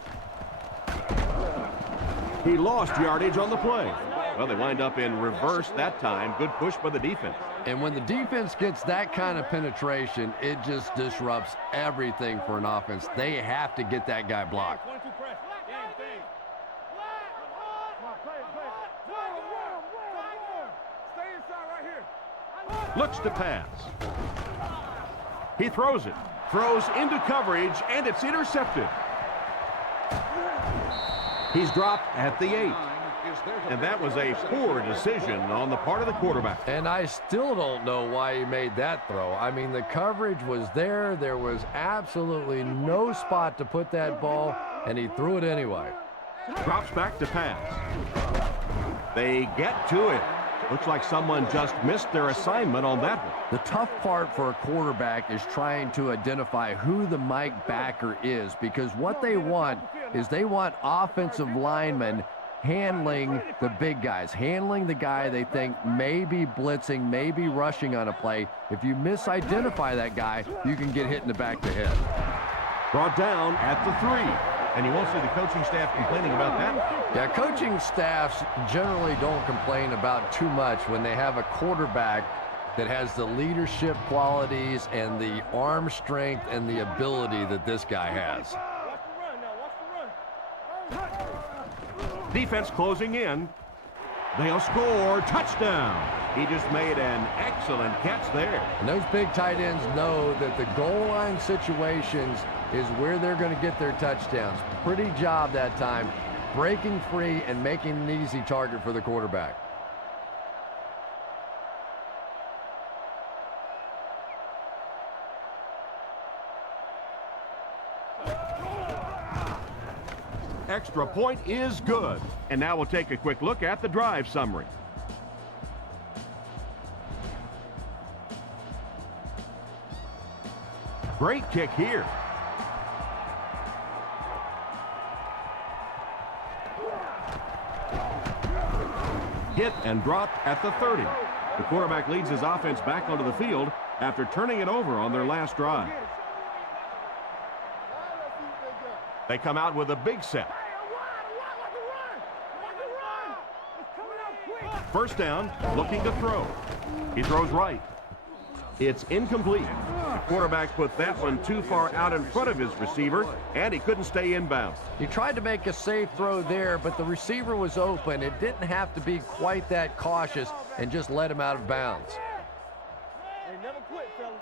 He lost yardage on the play. Well, they wind up in reverse that time. Good push by the defense. And when the defense gets that kind of penetration, it just disrupts everything for an offense. They have to get that guy blocked. Looks to pass. He throws it. Throws into coverage, and it's intercepted. He's dropped at the 8. And that was a poor decision on the part of the quarterback. And I still don't know why he made that throw. I mean, the coverage was there. There was absolutely no spot to put that ball, and he threw it anyway. Drops back to pass. They get to it. Looks like someone just missed their assignment on that one. The tough part for a quarterback is trying to identify who the Mike backer is, because what they want is they want offensive linemen handling the big guys, handling the guy they think may be blitzing, may be rushing on a play. If you misidentify that guy, you can get hit in the back of the head. Brought down at the 3. And you won't see the coaching staff complaining about that. Yeah, coaching staffs generally don't complain about too much when they have a quarterback that has the leadership qualities and the arm strength and the ability that this guy has. Defense closing in. They'll score. Touchdown. He just made an excellent catch there. And those big tight ends know that the goal line situations is where they're going to get their touchdowns. Pretty job that time. breaking free and making an easy target for the quarterback. Extra point is good. And now we'll take a quick look at the drive summary. Great kick here. Hit and dropped at the 30. The quarterback leads his offense back onto the field after turning it over on their last drive. They come out with a big set. First down, looking to throw. He throws right. It's incomplete. The quarterback put that one too far out in front of his receiver, and he couldn't stay inbounds. He tried to make a safe throw there, but the receiver was open. It didn't have to be quite that cautious and just let him out of bounds. Hey, never quit, fellas.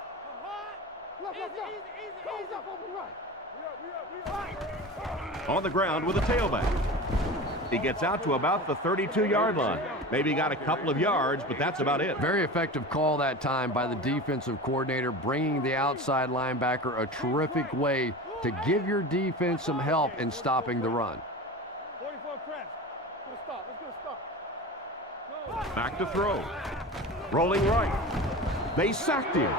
Look. Goes up over right. On the ground with a tailback. He gets out to about the 32-yard line. Maybe got a couple of yards, but that's about it. Very effective call that time by the defensive coordinator, bringing the outside linebacker a terrific way to give your defense some help in stopping the run. 44 crash. Let's stop. Back to throw. Rolling right. They sacked him.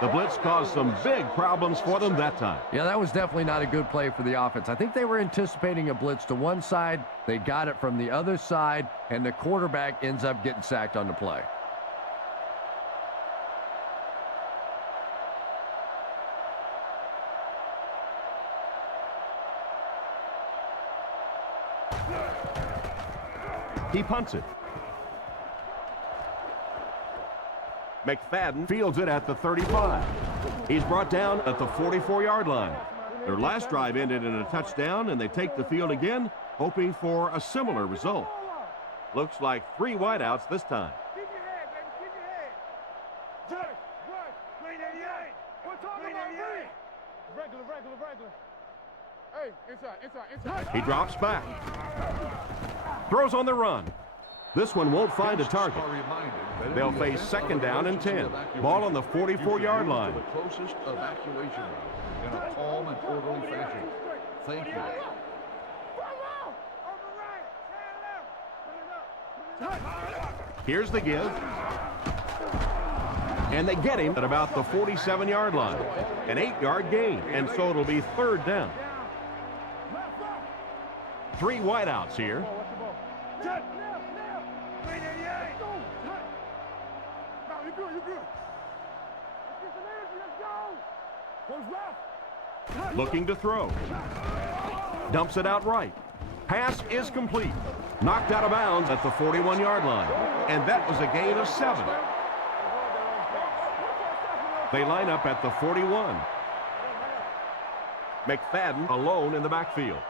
The blitz caused some big problems for them that time. Yeah, that was definitely not a good play for the offense. I think they were anticipating a blitz to one side. They got it from the other side, and the quarterback ends up getting sacked on the play. He punts it. McFadden fields it at the 35. He's brought down at the 44-yard line. Their last drive ended in a touchdown, and they take the field again, hoping for a similar result. Looks like 3 wideouts this time. Keep your head, baby. Keep your head. Judge. Green 88. We're talking about green. Regular. Hey, inside. He drops back. Throws on the run. This one won't find a target. They'll face second down and 10. Ball on the 44-yard line. The closest evacuation route in a calm and orderly fashion. Thank you. Here's the give. And they get him at about the 47-yard line. An 8-yard gain, and so it'll be third down. 3 wideouts here. Looking to throw. Dumps it out right. Pass is complete. Knocked out of bounds at the 41-yard line. And that was a gain of 7. They line up at the 41. McFadden alone in the backfield.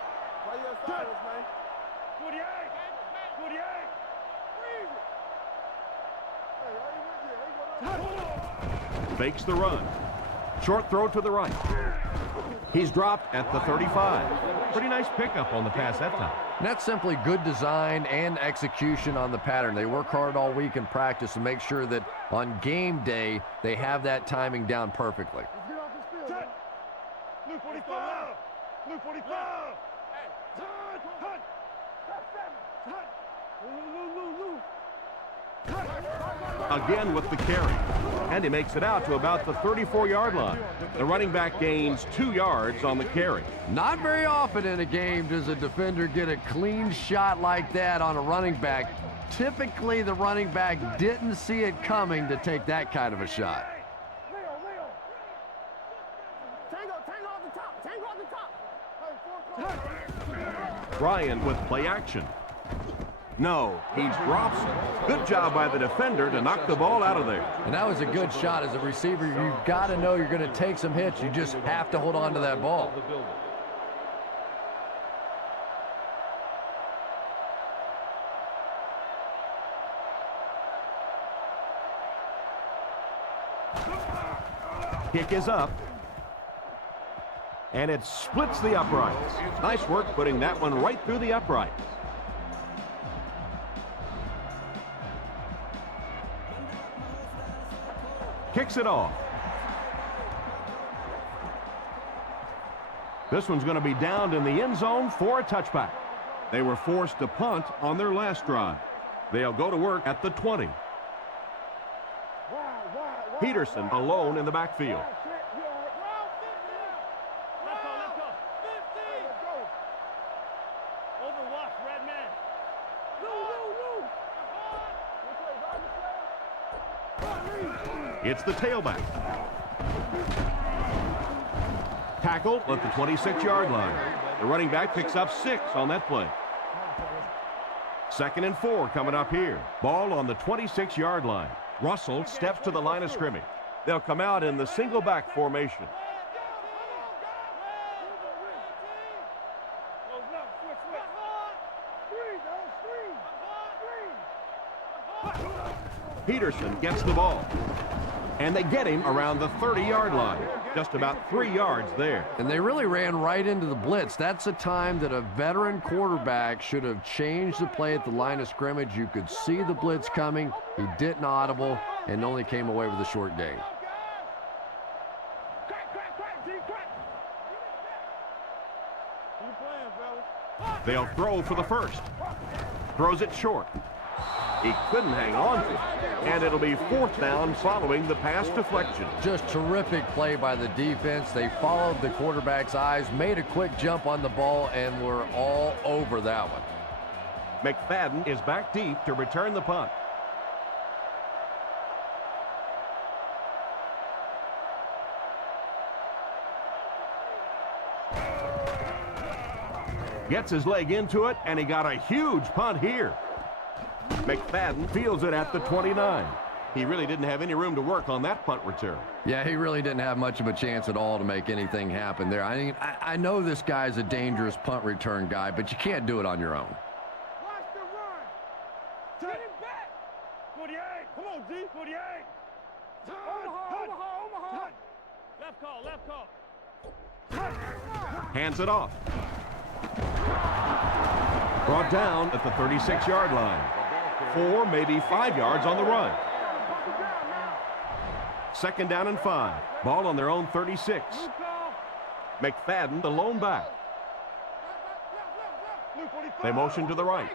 Fakes the run. Short throw to the right. He's dropped at the 35. Pretty nice pickup on the pass that time. And that's simply good design and execution on the pattern. They work hard all week in practice to make sure that on game day, they have that timing down perfectly. Let's get off this field. Blue 45. Blue 45. Hey. Hunt. Again with the carry. And he makes it out to about the 34-yard line. The running back gains 2 yards on the carry. Not very often in a game does a defender get a clean shot like that on a running back. Typically, the running back didn't see it coming to take that kind of a shot. Ryan with play action. No, he drops it. Good job by the defender to knock the ball out of there. And that was a good shot. As a receiver, you've got to know you're going to take some hits. You just have to hold on to that ball. Kick is up. And it splits the uprights. Nice work putting that one right through the uprights. Kicks it off. This one's going to be downed in the end zone for a touchback. They were forced to punt on their last drive. They'll go to work at the 20. Peterson alone in the backfield. It's the tailback. Tackled at the 26-yard line. The running back picks up 6 on that play. 2nd and 4 coming up here. Ball on the 26-yard line. Russell steps to the line of scrimmage. They'll come out in the single back formation. Peterson gets the ball. And they get him around the 30-yard line. Just about 3 yards there. And they really ran right into the blitz. That's a time that a veteran quarterback should have changed the play at the line of scrimmage. You could see the blitz coming. He didn't audible and only came away with a short gain. They'll throw for the first. Throws it short. He couldn't hang on to it. And it'll be 4th down following the pass deflection. Just terrific play by the defense. They followed the quarterback's eyes, made a quick jump on the ball, and were all over that one. McFadden is back deep to return the punt. Gets his leg into it, and he got a huge punt here. McFadden fields it at the 29. He really didn't have any room to work on that punt return. Yeah, he really didn't have much of a chance at all to make anything happen there. I mean, I know this guy's a dangerous punt return guy, but you can't do it on your own. Watch the run. Get him back. 48. Come on, D. 48. Omaha. Left call. Hands it off. Brought down at the 36-yard line. 4, maybe 5 yards on the run. 2nd down and 5. Ball on their own 36. McFadden, the lone back. They motion to the right.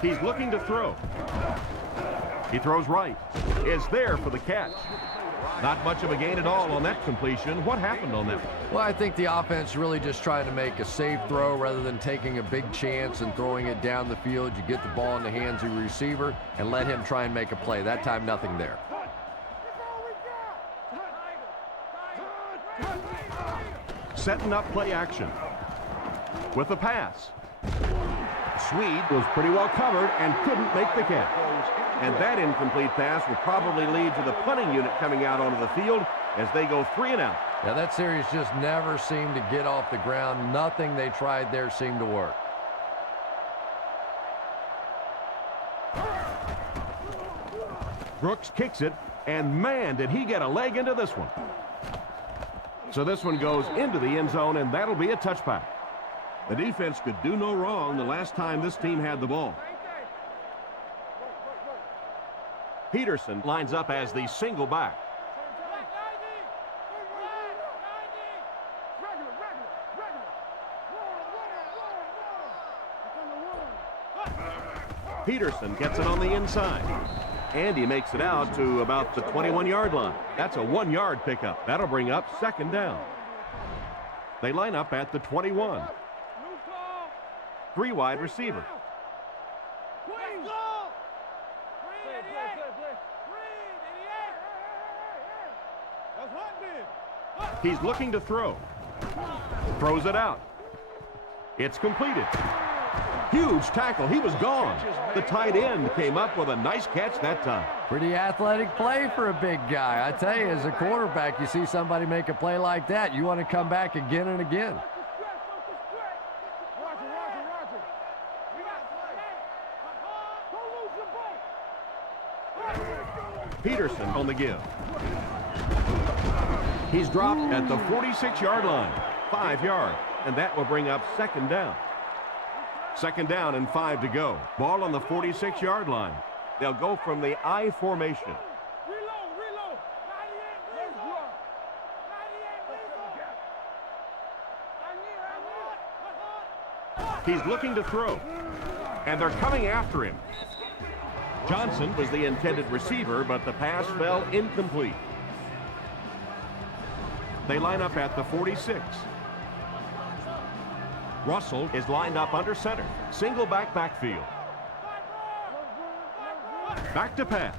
He's looking to throw. He throws right. Is there for the catch. Not much of a gain at all on that completion. What happened on that? Well, I think the offense really just trying to make a safe throw rather than taking a big chance and throwing it down the field. You get the ball in the hands of the receiver and let him try and make a play. That time, nothing there. Setting up play action. With the pass. Swede was pretty well covered and couldn't make the catch. And that incomplete pass will probably lead to the punting unit coming out onto the field as they go 3 and out. Yeah, that series just never seemed to get off the ground. Nothing they tried there seemed to work. Brooks kicks it, and man, did he get a leg into this one. So this one goes into the end zone, and that'll be a touchback. The defense could do no wrong the last time this team had the ball. Peterson lines up as the single back. Peterson gets it on the inside. And he makes it out to about the 21-yard line. That's a 1-yard pickup. That'll bring up 2nd down. They line up at the 21. 3 wide receiver. He's looking to throw. Throws it out. It's completed. Huge tackle. He was gone. The tight end came up with a nice catch that time. Pretty athletic play for a big guy. I tell you, as a quarterback, you see somebody make a play like that, you want to come back again and again. Peterson on the give. He's dropped at the 46-yard line. 5 yards, and that will bring up second down. Second down and 5 to go. Ball on the 46-yard line. They'll go from the I formation. Reload. 98, He's looking to throw, and they're coming after him. Johnson was the intended receiver, but the pass fell incomplete. They line up at the 46. Russell is lined up under center. Single backfield. Back to pass.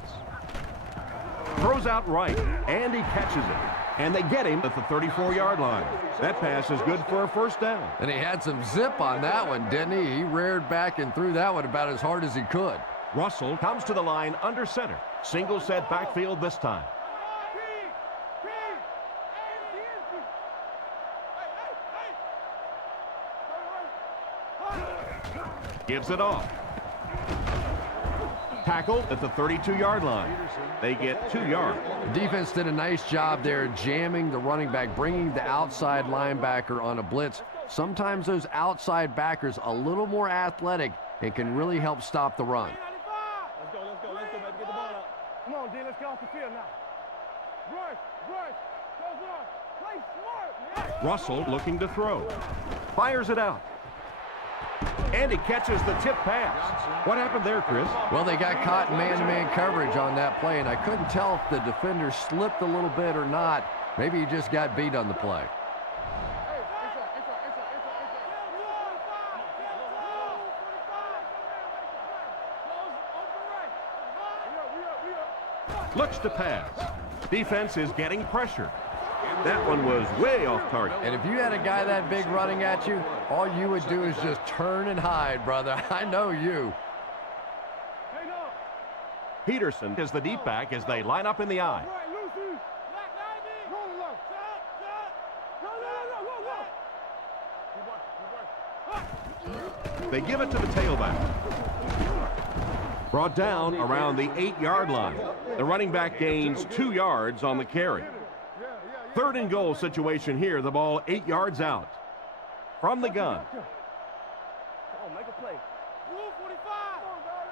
Throws out right, and he catches it. And they get him at the 34-yard line. That pass is good for a first down. And he had some zip on that one, didn't he? He reared back and threw that one about as hard as he could. Russell comes to the line under center. Single set backfield this time. Gives it off. Tackled at the 32-yard line. They get 2 yards. The defense did a nice job there jamming the running back, bringing the outside linebacker on a blitz. Sometimes those outside backers a little more athletic and can really help stop the run. Let's go, baby. Get the ball up. Come on, D, let's get off the field now. Rush. Play smart, man. Russell looking to throw. Fires it out. And he catches the tip pass. What happened there, Chris? Well, they got caught in man-to-man coverage on that play, and I couldn't tell if the defender slipped a little bit or not. Maybe he just got beat on the play. Looks to pass. Defense is getting pressure. That one was way off target. And if you had a guy that big running at you, all you would do is just turn and hide, brother. I know you. Peterson is the deep back as they line up in the I. They give it to the tailback. Brought down around the 8-yard line. The running back gains 2 yards on the carry. Third and goal situation here. The ball 8 yards out. From the gun. Come on, make a play. Blue 45.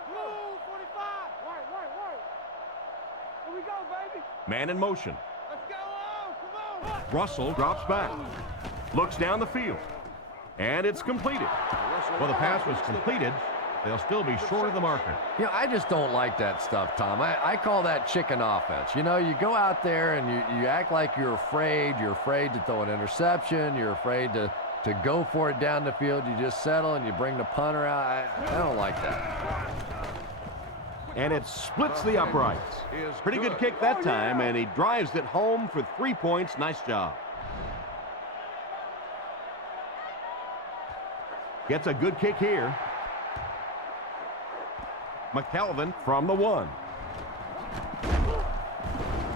Blue 45. Right. Here we go, baby. Man in motion. Let's go. Come on. Russell drops back. Looks down the field. And it's completed. Well, the pass was completed. They'll still be short of the marker. You know, I just don't like that stuff, Tom. I call that chicken offense. You know, you go out there and you act like you're afraid. You're afraid to throw an interception. You're afraid to go for it down the field. You just settle and you bring the punter out. I don't like that. And it splits the uprights. Pretty good kick that time, and he drives it home for 3 points. Nice job. Gets a good kick here. McKelvin from the 1.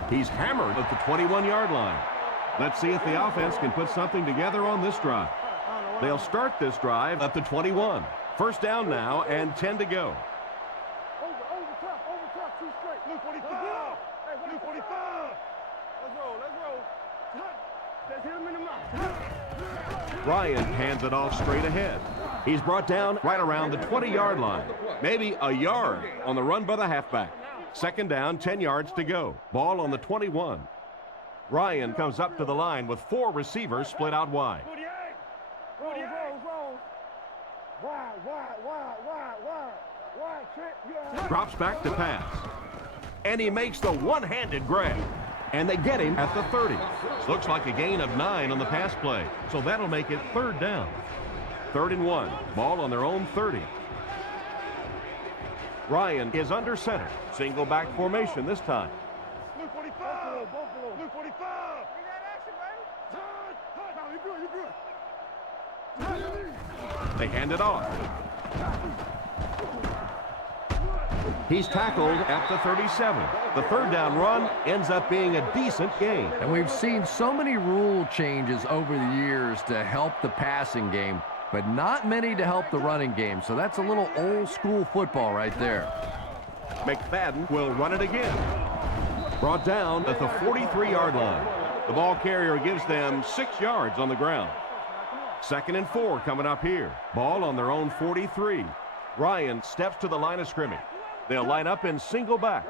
He's hammered at the 21-yard line. Let's see if the offense can put something together on this drive. They'll start this drive at the 21. First down now and 10 to go. Over top, 2 straight. Blue 45. Hey, Blue 45. Let's roll. Let's hit him in the mouth. Ryan hands it off straight ahead. He's brought down right around the 20-yard line. Maybe a yard on the run by the halfback. Second down, 10 yards to go. Ball on the 21. Ryan comes up to the line with 4 receivers split out wide. 48. Roll. Wide, Trent. Drops back to pass. And he makes the one-handed grab. And they get him at the 30. Looks like a gain of 9 on the pass play. So that'll make it third down. 3rd and 1. Ball on their own 30. Ryan is under center. Single back formation this time. Blue 45. Buffalo. Blue 45. You got action, baby. You good. They hand it off. He's tackled at the 37. The third down run ends up being a decent gain. And we've seen so many rule changes over the years to help the passing game, but not many to help the running game. So that's a little old school football right there. McFadden will run it again. Brought down at the 43-yard line. The ball carrier gives them 6 yards on the ground. 2nd and 4 coming up here. Ball on their own 43. Ryan steps to the line of scrimmage. They'll line up in single back.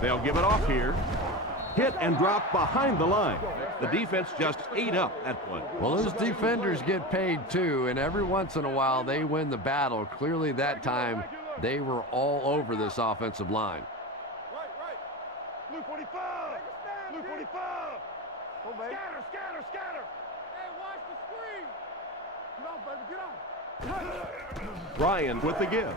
They'll give it off here. Hit and drop behind the line. The defense just ate up that play. Well, those defenders get paid too, and every once in a while they win the battle. Clearly that time they were all over this offensive line. Right. Blue 45. Blue 45. Scatter. Hey, watch the screen. Get on, baby, get on. Ryan with the give.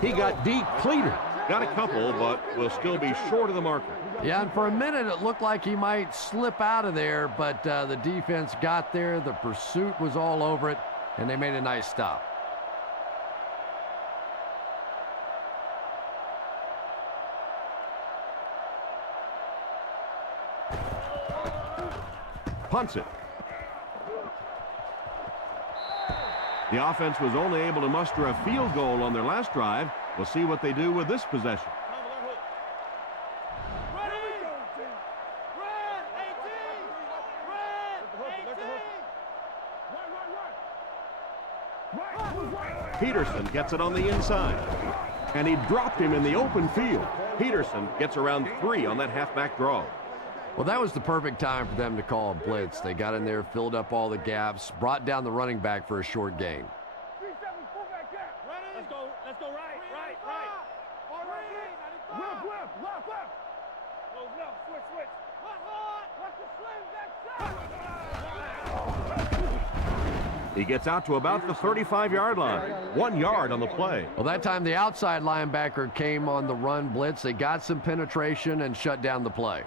He got depleted. Got a couple, but will still be short of the marker. Yeah, and for a minute it looked like he might slip out of there, but the defense got there. The pursuit was all over it, and they made a nice stop. Punts it. The offense was only able to muster a field goal on their last drive. We'll see what they do with this possession. Peterson gets it on the inside. And he dropped him in the open field. Peterson gets around 3 on that halfback draw. Well, that was the perfect time for them to call a blitz. They got in there, filled up all the gaps, brought down the running back for a short gain. Let's go right. Left. Go left, switch. He gets out to about the 35-yard line. 1 yard on the play. Well, that time the outside linebacker came on the run blitz. They got some penetration and shut down the play.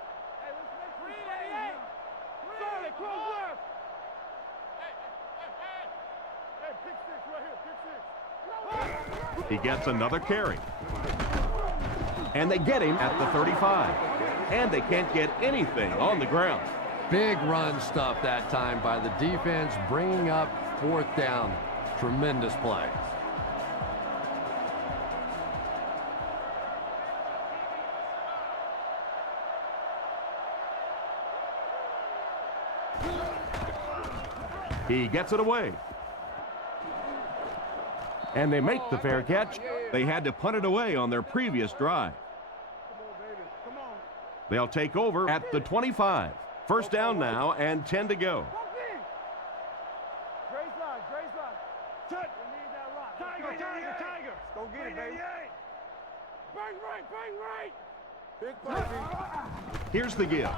He gets another carry. And they get him at the 35. And they can't get anything on the ground. Big run stuff that time by the defense, bringing up 4th down. Tremendous play. He gets it away. And they make the fair catch. They had to punt it away on their previous drive. They'll take over at the 25. 1st down now and 10 to go. Grace line. Touch. We need that rock. Tiger. Go get it, baby. Bang right. Big play. Here's the give.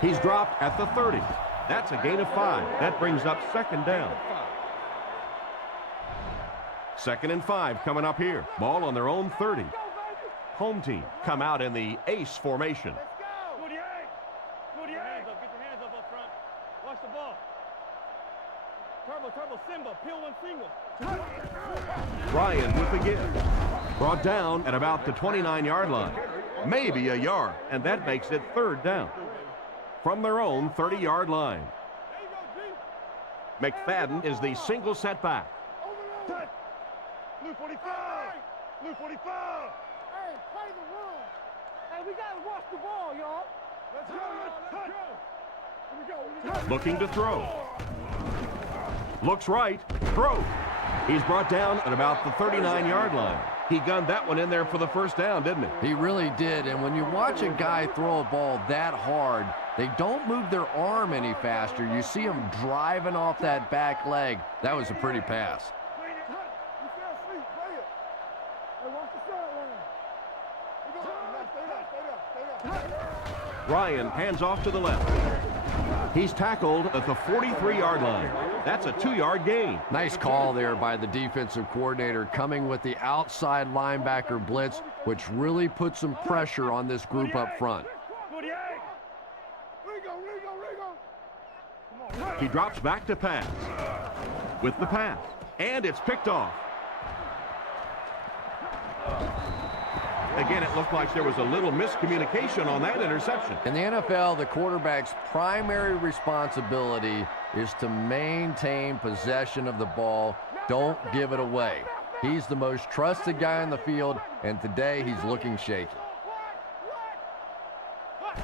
He's dropped at the 30. That's a gain of 5. That brings up 2nd down. 2nd and 5 coming up here. Ball on their own 30. Home team come out in the ace formation. Get your hands up front. Watch the ball. Turbo, Simba, peel one single. Ryan with the give. Brought down at about the 29-yard line. Maybe a yard, and that makes it 3rd down. From their own 30-yard line. McFadden is the single setback. Blue 45. Hey, play the run. Hey, we got to watch the ball, y'all. Let's go. Here we go. Looking to throw. Looks right. Throw. He's brought down at about the 39-yard line. He gunned that one in there for the 1st down, didn't he? He really did, and when you watch a guy throw a ball that hard, they don't move their arm any faster. You see him driving off that back leg. That was a pretty pass. Ryan hands off to the left. He's tackled at the 43-yard line. That's a 2-yard gain. Nice call there by the defensive coordinator, coming with the outside linebacker blitz, which really put some pressure on this group up front. He drops back to pass. With the pass. And it's picked off. Again, it looked like there was a little miscommunication on that interception. In the NFL, the quarterback's primary responsibility is to maintain possession of the ball. Don't give it away. He's the most trusted guy in the field, and today he's looking shaky.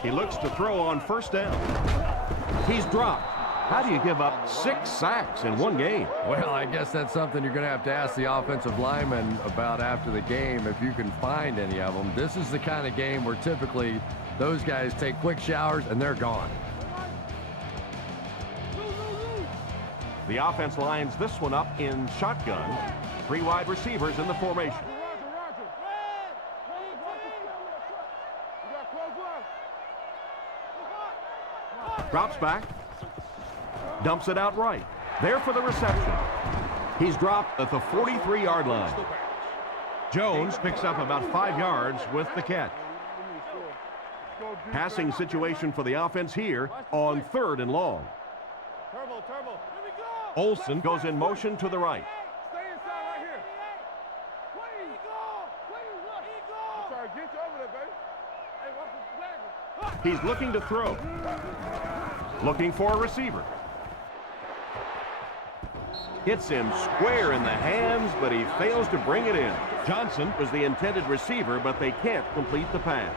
He looks to throw on first down. He's dropped. How do you give up 6 sacks in one game? Well, I guess that's something you're going to have to ask the offensive lineman about after the game, if you can find any of them. This is the kind of game where typically those guys take quick showers and they're gone. The offense lines this one up in shotgun. 3 wide receivers in the formation. Drops back. Dumps it out right. There for the reception. He's dropped at the 43-yard line. Jones picks up about 5 yards with the catch. Passing situation for the offense here on 3rd and long. Olsen goes in motion to the right. He's looking to throw. Looking for a receiver. Hits him square in the hands, but he fails to bring it in. Johnson was the intended receiver, but they can't complete the pass.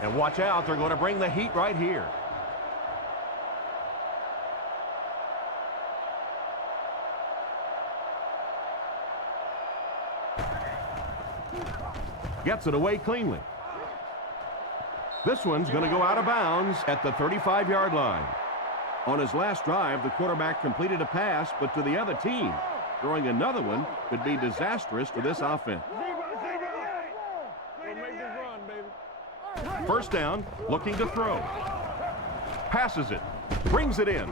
And watch out, they're going to bring the heat right here. Gets it away cleanly. This one's going to go out of bounds at the 35-yard line. On his last drive, the quarterback completed a pass, but to the other team. Throwing another one could be disastrous to this offense. First down, looking to throw. Passes it, brings it in.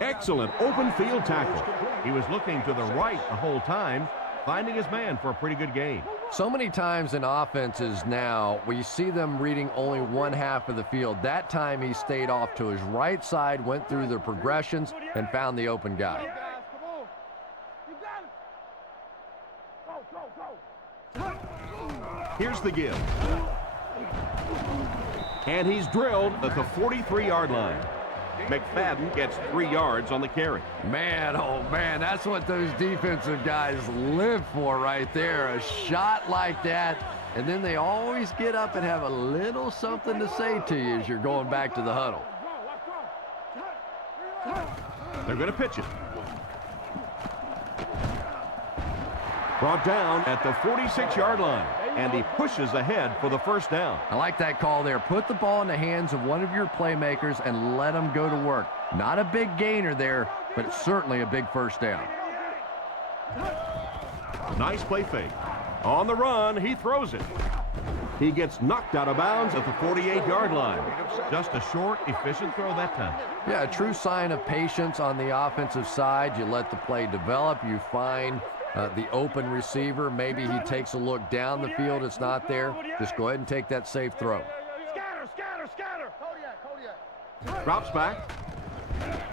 Excellent open field tackle. He was looking to the right the whole time, finding his man for a pretty good gain. So many times in offenses now, we see them reading only one half of the field. That time he stayed off to his right side, went through the progressions, and found the open guy. Here's the give. And he's drilled at the 43-yard line. McFadden gets 3 yards on the carry. Man, oh man, that's what those defensive guys live for right there. A shot like that, and then they always get up and have a little something to say to you as you're going back to the huddle. They're going to pitch it. Brought down at the 46-yard line, and he pushes ahead for the first down. I like that call there. Put the ball in the hands of one of your playmakers and let them go to work. Not a big gainer there, but certainly a big first down. Nice play fake. On the run, he throws it. He gets knocked out of bounds at the 48-yard line. Just a short, efficient throw that time. Yeah, a true sign of patience on the offensive side. You let the play develop. You find the open receiver. Maybe he takes a look down the field. It's not there. Just go ahead and take that safe throw. Drops back.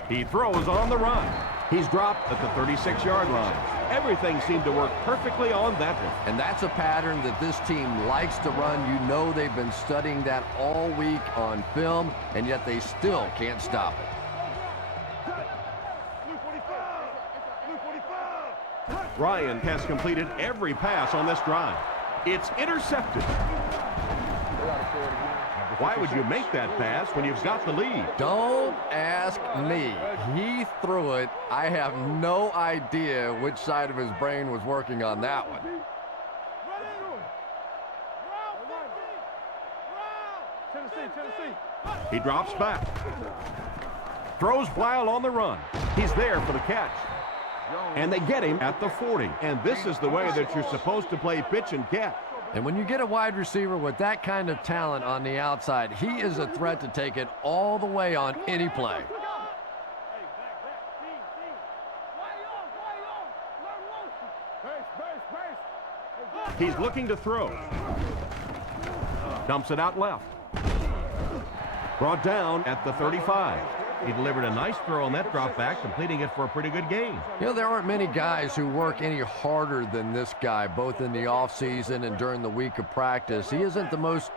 He throws on the run. He's dropped at the 36-yard line. Everything seemed to work perfectly on that one. And that's a pattern that this team likes to run. You know they've been studying that all week on film, and yet they still can't stop it. Ryan has completed every pass on this drive. It's intercepted. Why would you make that pass when you've got the lead? Don't ask me. He threw it. I have no idea which side of his brain was working on that one. He drops back. Throws while on the run. He's there for the catch. And they get him at the 40. And this is the way that you're supposed to play pitch and catch. And when you get a wide receiver with that kind of talent on the outside, he is a threat to take it all the way on any play. He's looking to throw. Dumps it out left. Brought down at the 35. He delivered a nice throw on that drop back, completing it for a pretty good gain. You know, there aren't many guys who work any harder than this guy, both in the offseason and during the week of practice. He isn't the most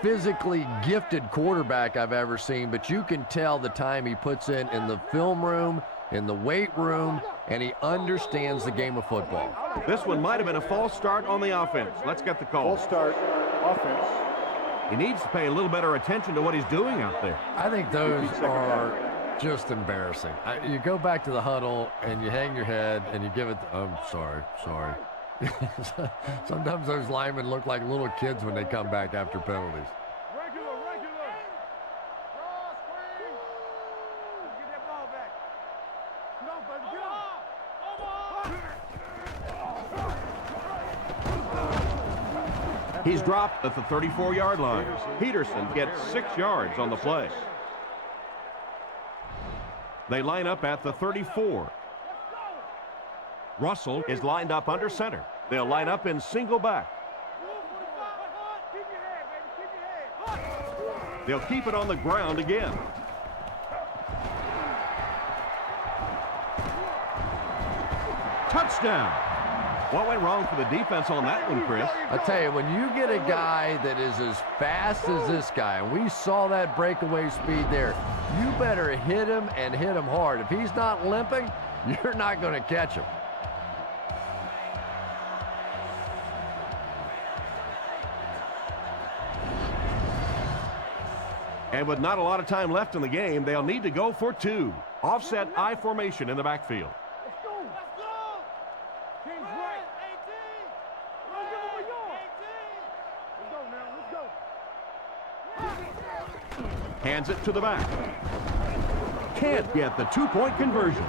physically gifted quarterback I've ever seen, but you can tell the time he puts in the film room in the weight room, and he understands the game of football. This one might have been a false start on the offense. Let's get the call. False start, offense. He needs to pay a little better attention to what he's doing out there. I think those are just embarrassing. You go back to the huddle and you hang your head and you give it, sorry. Sometimes those linemen look like little kids when they come back after penalties. Regular. Cross, screen. Get that ball back. Get on, baby, get on. He's dropped at the 34-yard line. Peterson gets 6 yards on the play. They line up at the 34. Russell is lined up under center. They'll line up in single back. They'll keep it on the ground again. Touchdown. What went wrong for the defense on that one, Chris? I tell you, when you get a guy that is as fast as this guy, and we saw that breakaway speed there, you better hit him and hit him hard. If he's not limping, you're not going to catch him. And with not a lot of time left in the game, they'll need to go for 2. Offset I formation in the backfield. Let's go. King's right. 18. Don't give him a yard. 18. Let's go now. Let's go. Hands it to the back. Can't get the 2-point conversion.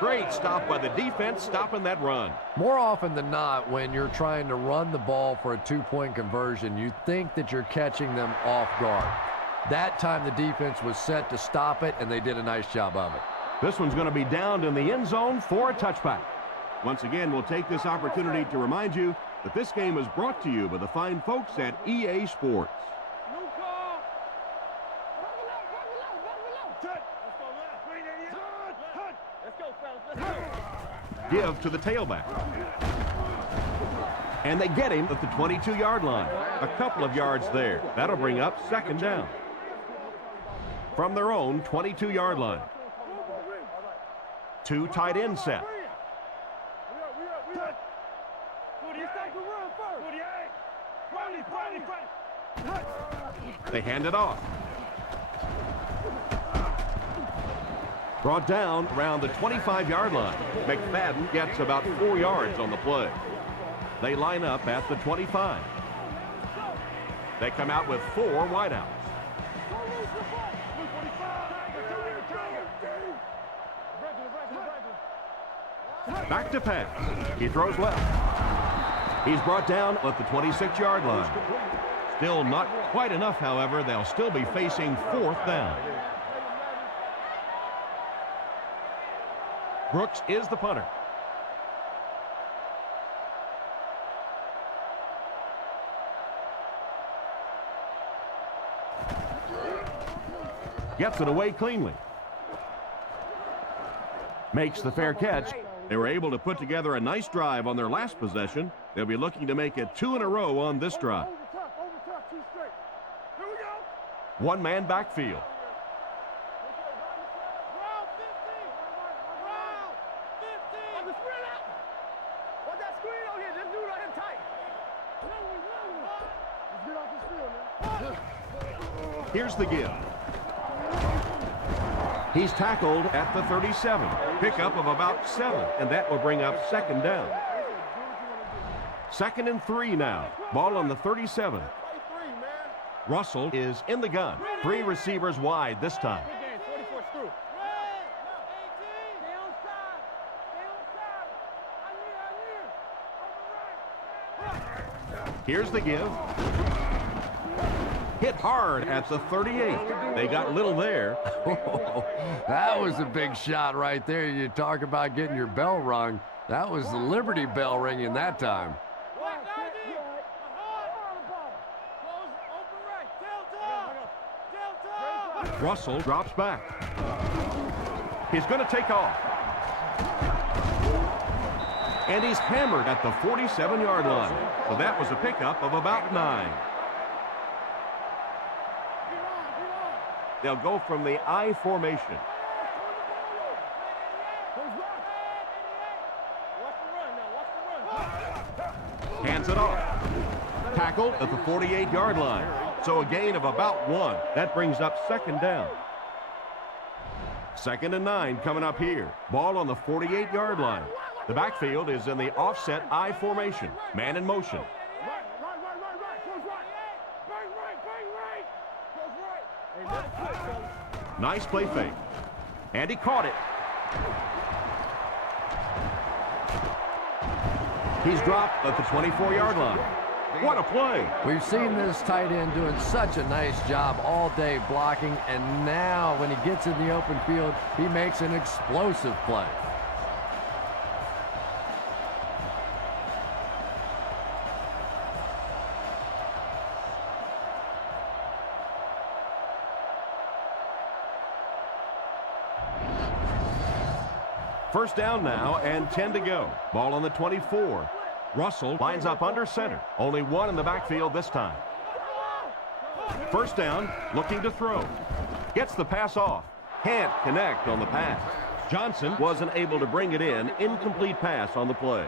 Great stop by the defense, stopping that run. More often than not, when you're trying to run the ball for a 2-point conversion, you think that you're catching them off guard. That time the defense was set to stop it, and they did a nice job of it. This one's going to be downed in the end zone for a touchback. Once again, we'll take this opportunity to remind you that this game is brought to you by the fine folks at EA Sports. New call. Touch. Let's go left. Green 88. Touch. Let's go, fellas. Let's go. Give to the tailback. And they get him at the 22-yard line. A couple of yards there. That'll bring up second down. From their own 22-yard line. 2 tight end set. They hand it off. Brought down around the 25-yard line. McFadden gets about 4 yards on the play. They line up at the 25. They come out with 4 wideouts. Back to pass. He throws left. He's brought down at the 26-yard line. Still not quite enough, however. They'll still be facing 4th down. Brooks is the punter. Gets it away cleanly. Makes the fair catch. They were able to put together a nice drive on their last possession. They'll be looking to make it 2 in a row on this drive. Over top, 2 straight. Here we go. One-man backfield. Round 50. Round 50. On the spread out. What that screen on here? This dude on him tight. Let's get off this field, man. Here's the give. He's tackled at the 37. Pickup of about 7, and that will bring up second down. 2nd and 3 now. Ball on the 37. Russell is in the gun. 3 receivers wide this time. Here's the give. Hit hard at the 38. They got little there. That was a big shot right there. You talk about getting your bell rung. That was the Liberty Bell ringing that time. Russell drops back. He's going to take off. And he's hammered at the 47-yard line. So that was a pickup of about 9. They'll go from the I formation. Hands it off. Tackled at the 48-yard line. So a gain of about 1. That brings up second down. 2nd and 9 coming up here. Ball on the 48-yard line. The backfield is in the offset I formation. Man in motion. Nice play fake. And he caught it. He's dropped at the 24-yard line. What a play. We've seen this tight end doing such a nice job all day blocking, and now when he gets in the open field, he makes an explosive play. First down now and 10 to go. Ball on the 24. Russell lines up under center. Only 1 in the backfield this time. First down, looking to throw. Gets the pass off. Can't connect on the pass. Johnson wasn't able to bring it in. Incomplete pass on the play.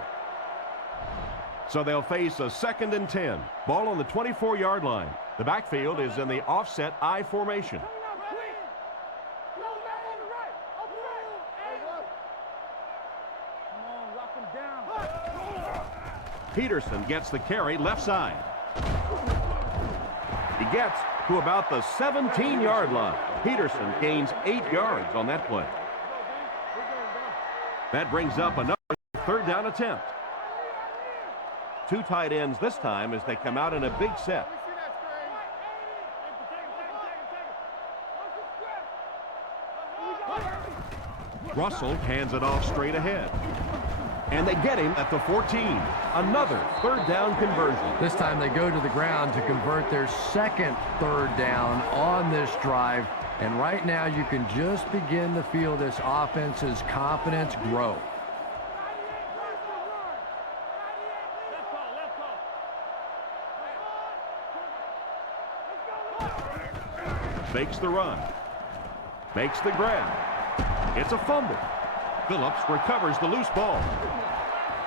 So they'll face a 2nd and 10. Ball on the 24-yard line. The backfield is in the offset I formation. Peterson gets the carry left side. He gets to about the 17-yard line. Peterson gains 8 yards on that play. That brings up another 3rd down attempt. 2 tight ends this time as they come out in a big set. Russell hands it off straight ahead. And they get him at the 14. Another 3rd down conversion. This time they go to the ground to convert their second 3rd down on this drive. And right now you can just begin to feel this offense's confidence grow. Fakes the run. Makes the grab. It's a fumble. Phillips recovers the loose ball.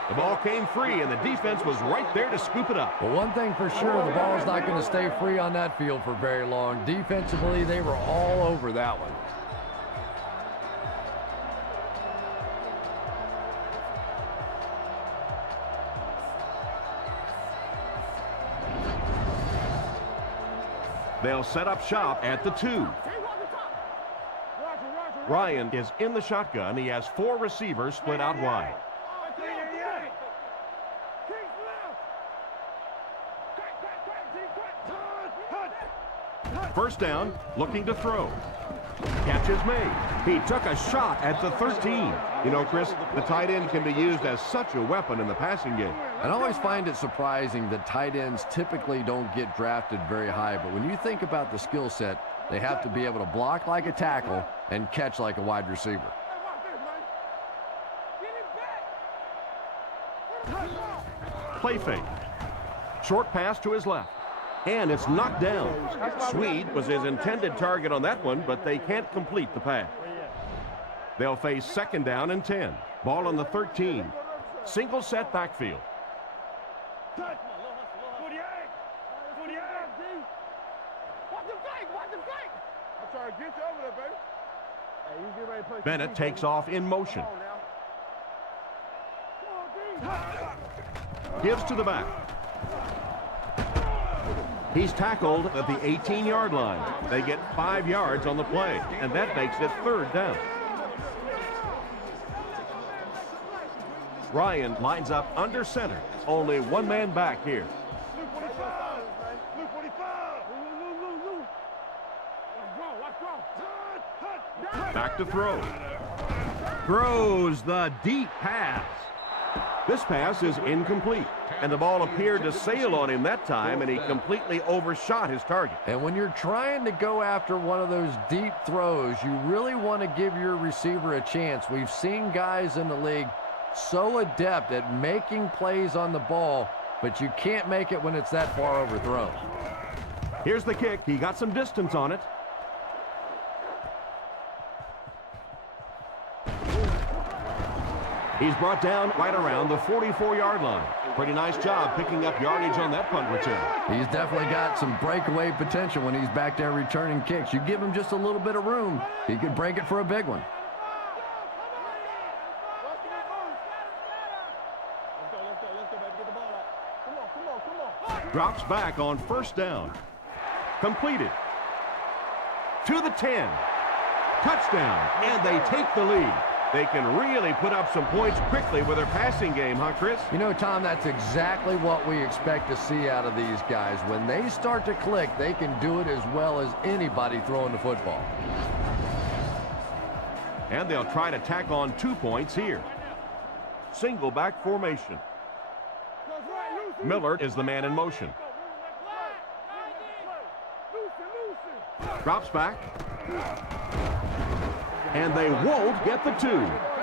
The ball came free, and the defense was right there to scoop it up. Well, one thing for sure, the ball's not going to stay free on that field for very long. Defensively, they were all over that one. They'll set up shop at the 2. Ryan is in the shotgun. He has 4 receivers split out wide. First down, looking to throw. Catch is made. He took a shot at the 13. You know, Chris, the tight end can be used as such a weapon in the passing game. I always find it surprising that tight ends typically don't get drafted very high, but when you think about the skill set, they have to be able to block like a tackle and catch like a wide receiver. Play fake. Short pass to his left. And it's knocked down. Swede was his intended target on that one, but they can't complete the pass. They'll face 2nd down and 10. Ball on the 13. Single set backfield. Bennett takes off in motion. Gives to the back. He's tackled at the 18-yard line. They get 5 yards on the play, and that makes it 3rd down. Ryan lines up under center. Only 1 man back here. Back to throw. Throws the deep pass. This pass is incomplete, and the ball appeared to sail on him that time, and he completely overshot his target. And when you're trying to go after one of those deep throws, you really want to give your receiver a chance. We've seen guys in the league so adept at making plays on the ball, but you can't make it when it's that far overthrown. Here's the kick. He got some distance on it. He's brought down right around the 44-yard line. Pretty nice job picking up yardage on that punt return. He's definitely got some breakaway potential when he's back there returning kicks. You give him just a little bit of room, he could break it for a big one. Drops back on first down. Completed. To the 10. Touchdown. And they take the lead. They can really put up some points quickly with their passing game, huh, Chris? You know, Tom, that's exactly what we expect to see out of these guys. When they start to click, they can do it as well as anybody throwing the football. And they'll try to tack on 2 points here. Single back formation. Miller is the man in motion. Drops back. And they won't get the 2.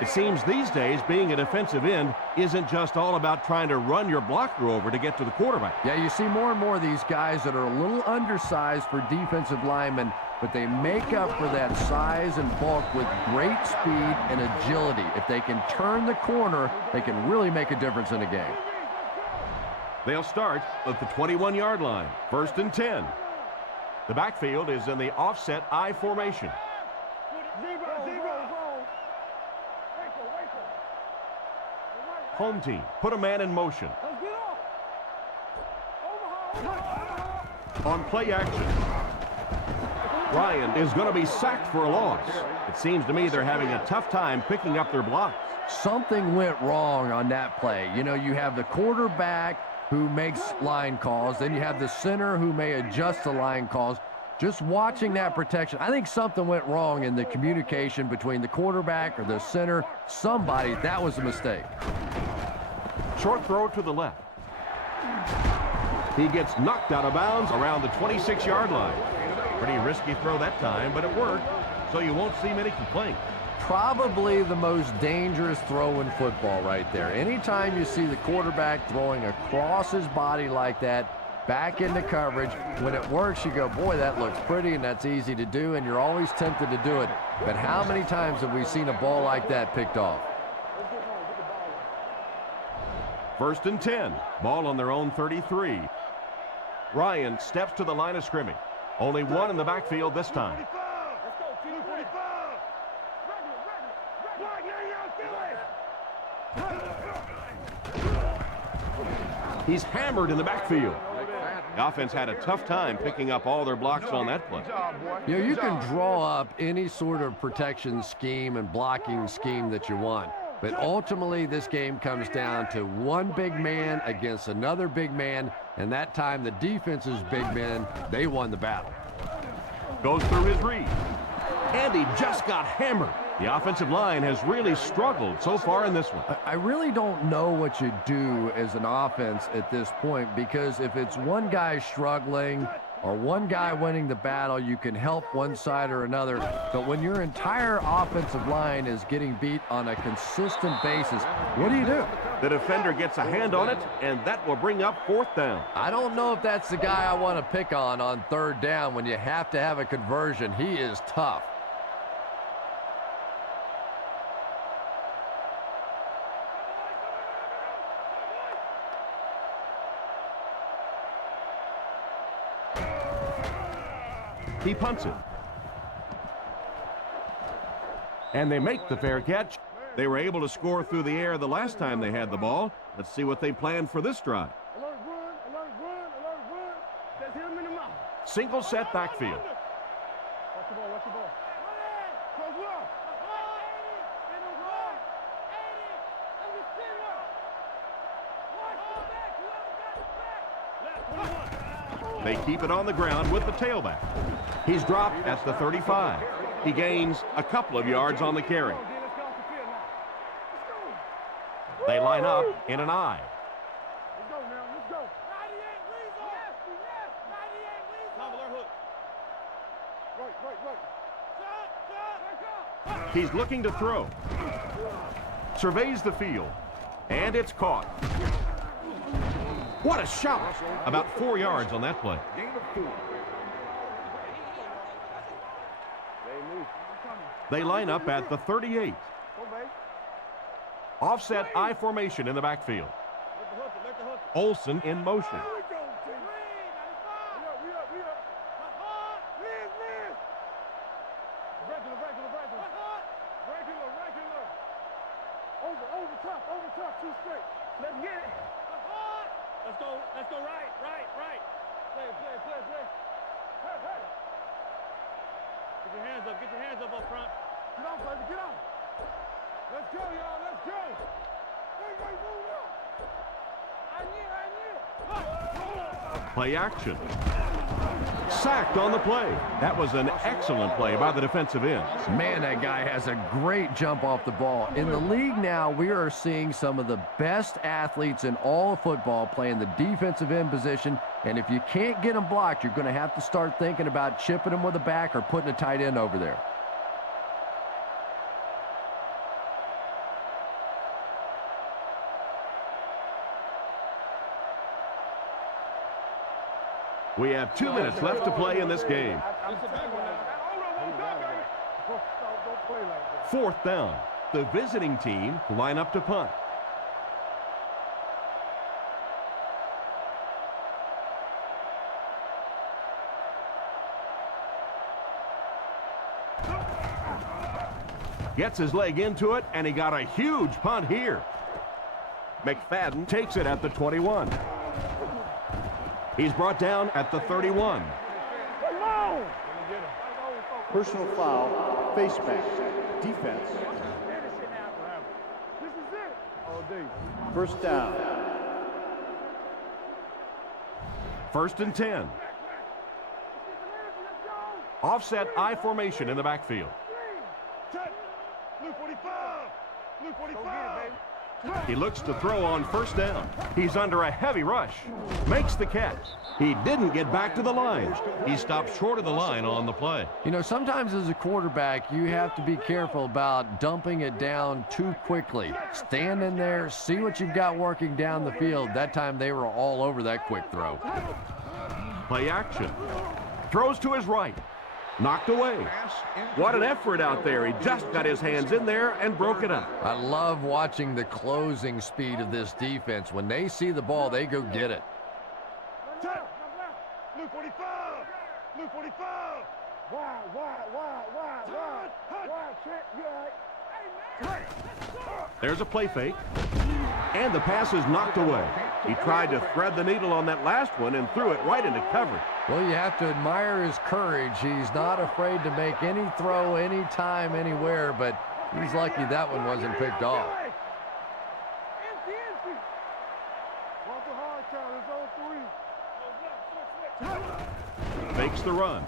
It seems these days being a defensive end isn't just all about trying to run your blocker over to get to the quarterback. Yeah, you see more and more of these guys that are a little undersized for defensive linemen, but they make up for that size and bulk with great speed and agility. If they can turn the corner, they can really make a difference in a game. They'll start at the 21-yard line. 1st and 10. The backfield is in the offset I formation. Home team, put a man in motion. On play action. Ryan is going to be sacked for a loss. It seems to me they're having a tough time picking up their blocks. Something went wrong on that play. You know, you have the quarterback who makes line calls, then you have the center who may adjust the line calls. Just watching that protection, I think something went wrong in the communication between the quarterback or the center. Somebody, that was a mistake. Short throw to the left. He gets knocked out of bounds around the 26-yard line. Pretty risky throw that time, but it worked, so you won't see many complaints. Probably the most dangerous throw in football right there. Anytime you see the quarterback throwing across his body like that, back into coverage, when it works, you go, boy, that looks pretty and that's easy to do, and you're always tempted to do it. But how many times have we seen a ball like that picked off? 1st and 10. Ball on their own 33. Ryan steps to the line of scrimmage. Only one in the backfield this time. He's hammered in the backfield. The offense had a tough time picking up all their blocks on that play. You know, you can draw up any sort of protection scheme and blocking scheme that you want. But ultimately, this game comes down to one big man against another big man. And that time, the defense's big men, they won the battle. Goes through his read. And he just got hammered. The offensive line has really struggled so far in this one. I really don't know what you do as an offense at this point, because if it's one guy struggling or one guy winning the battle, you can help one side or another. But when your entire offensive line is getting beat on a consistent basis, what do you do? The defender gets a hand on it, and that will bring up 4th down. I don't know if that's the guy I want to pick on 3rd down when you have to have a conversion. He is tough. He punts it. And they make the fair catch. They were able to score through the air the last time they had the ball. Let's see what they planned for this drive. Alert, run, alert, run, alert, run. Just hit him in the mouth. Single set backfield. Watch the ball, watch the ball. Close left. They keep it on the ground with the tailback. He's dropped at the 35. He gains a couple of yards on the carry. They line up in an I. Let's go now, let's go. 98 Weasel. Left, 98 Weasel. Right. He's looking to throw. Surveys the field. And it's caught. What a shot! About 4 yards on that play. Gain of 4. They line up at the 38. Offset I formation in the backfield. Olsen in motion. Here we go, team. We up. Liz. Regular. Over top, two straight. Let's get it. Let's go right. Play. Hey. Get your hands up front. Get off, baby, get off. Let's go, y'all, let's go. Hey, move up. I need. Play action. Sacked on the play. That was an excellent play by the defensive end. Man, that guy has a great jump off the ball. In the league now, we are seeing some of the best athletes in all of football playing the defensive end position, and if you can't get them blocked, you're going to have to start thinking about chipping them with a back or putting a tight end over there. We have 2 minutes left to play in this game. 4th down. The visiting team line up to punt. Gets his leg into it, and he got a huge punt here. McFadden takes it at the 21. He's brought down at the 31. Personal foul, face mask, defense. This is it. All day. First down. 1st and 10. Offset I formation in the backfield. Blue 45. Blue 45. He looks to throw on 1st down. He's under a heavy rush. Makes the catch. He didn't get back to the line. He stopped short of the line on the play. You know, sometimes as a quarterback, you have to be careful about dumping it down too quickly. Stand in there, see what you've got working down the field. That time they were all over that quick throw. Play action. Throws to his right. Knocked away. What an effort out there. He just got his hands in there and broke it up. I love watching the closing speed of this defense. When they see the ball, they go get it. Blue 45. Blue 45. Wide, check. You all right? There's a play fake. And the pass is knocked away. He tried to thread the needle on that last one and threw it right into coverage. Well, you have to admire his courage. He's not afraid to make any throw, anytime, anywhere, but he's lucky that one wasn't picked off. Empty. Walk the hard count. It's on 3. Makes the run.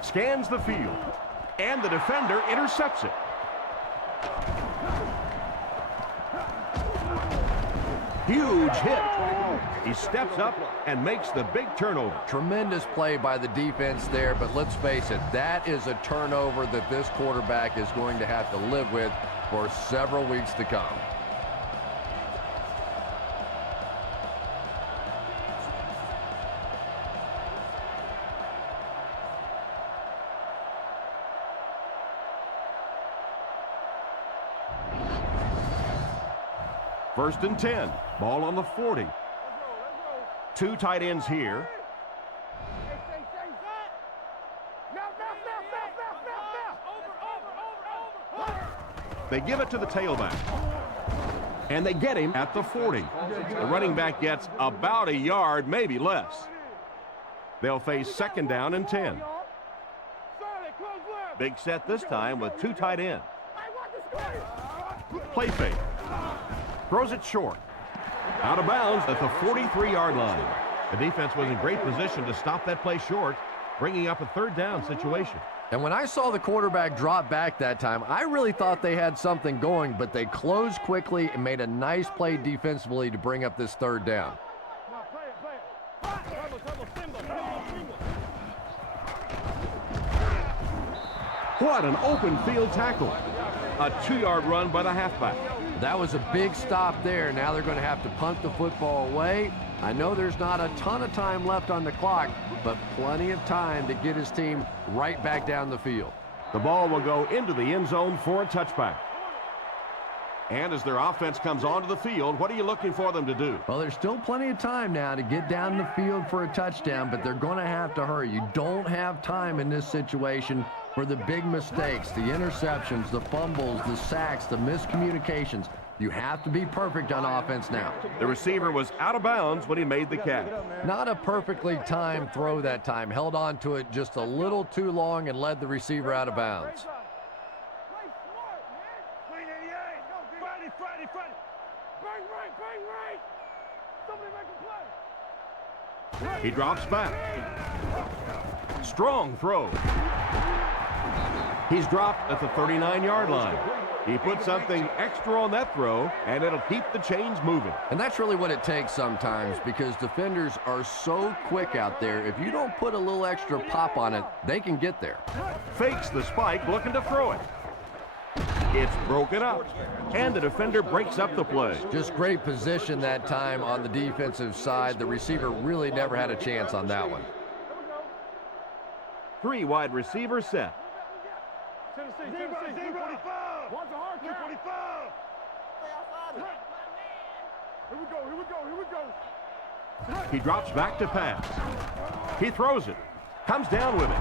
Scans the field. And the defender intercepts it. Huge hit. He steps up and makes the big turnover. Tremendous play by the defense there, but let's face it, that is a turnover that this quarterback is going to have to live with for several weeks to come. First and 10. Ball on the 40. 2 tight ends here. They give it to the tailback. And they get him at the 40. The running back gets about a yard, maybe less. They'll face 2nd down and 10. Big set this time with 2 tight ends. Play fake. Throws it short. Out of bounds at the 43-yard line. The defense was in great position to stop that play short, bringing up a 3rd down situation. And when I saw the quarterback drop back that time, I really thought they had something going, but they closed quickly and made a nice play defensively to bring up this 3rd down. What an open field tackle. A 2-yard run by the halfback. That was a big stop there. Now they're going to have to punt the football away. I know there's not a ton of time left on the clock, but plenty of time to get his team right back down the field. The ball will go into the end zone for a touchback. And as their offense comes onto the field, what are you looking for them to do? Well, there's still plenty of time now to get down the field for a touchdown, but they're going to have to hurry. You don't have time in this situation for the big mistakes, the interceptions, the fumbles, the sacks, the miscommunications. You have to be perfect on offense now. The receiver was out of bounds when he made the catch. Not a perfectly timed throw that time. Held on to it just a little too long and led the receiver out of bounds. He drops back. Strong throw. He's dropped at the 39-yard line. He put something extra on that throw, and it'll keep the chains moving. And that's really what it takes sometimes, because defenders are so quick out there. If you don't put a little extra pop on it, they can get there. Fakes the spike, looking to throw it. It's broken up, and the defender breaks up the play. Just great position that time on the defensive side. The receiver really never had a chance on that one. 3 wide receiver set. Tennessee. 245. Watch the hard kick. 245. Here we go. He drops back to pass. He throws it. Comes down with it.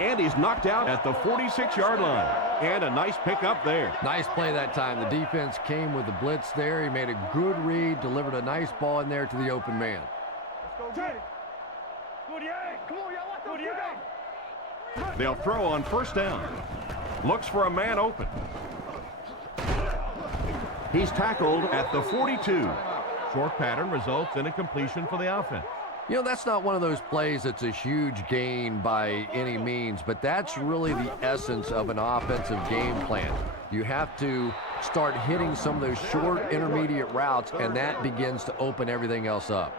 And he's knocked out at the 46-yard line. And a nice pickup there. Nice play that time. The defense came with the blitz there. He made a good read, delivered a nice ball in there to the open man. Let's go, 48. Come on, y'all. Watch 48. They'll throw on first down. Looks for a man open. He's tackled at the 42. Short pattern results in a completion for the offense. You know, that's not one of those plays that's a huge gain by any means, but that's really the essence of an offensive game plan. You have to start hitting some of those short intermediate routes, and that begins to open everything else up.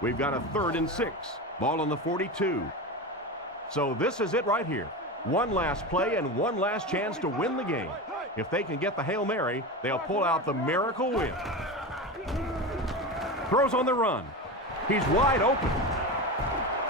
We've got a 3rd and 6. Ball on the 42. So this is it right here. One last play and one last chance to win the game. If they can get the Hail Mary, they'll pull out the miracle win. Throws on the run. He's wide open.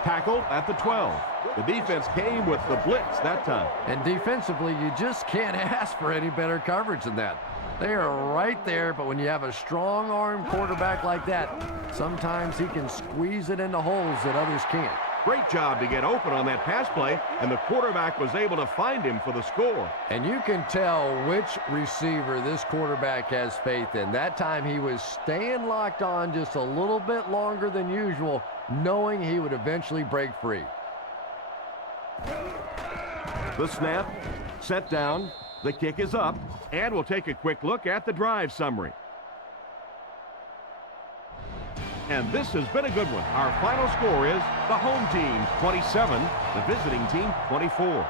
Tackled at the 12. The defense came with the blitz that time. And defensively, you just can't ask for any better coverage than that. They are right there, but when you have a strong arm quarterback like that, sometimes he can squeeze it into holes that others can't. Great job to get open on that pass play, and the quarterback was able to find him for the score. And you can tell which receiver this quarterback has faith in. That time he was staying locked on just a little bit longer than usual, knowing he would eventually break free. The snap, set down, the kick is up, and we'll take a quick look at the drive summary. And this has been a good one. Our final score is the home team 27, the visiting team 24.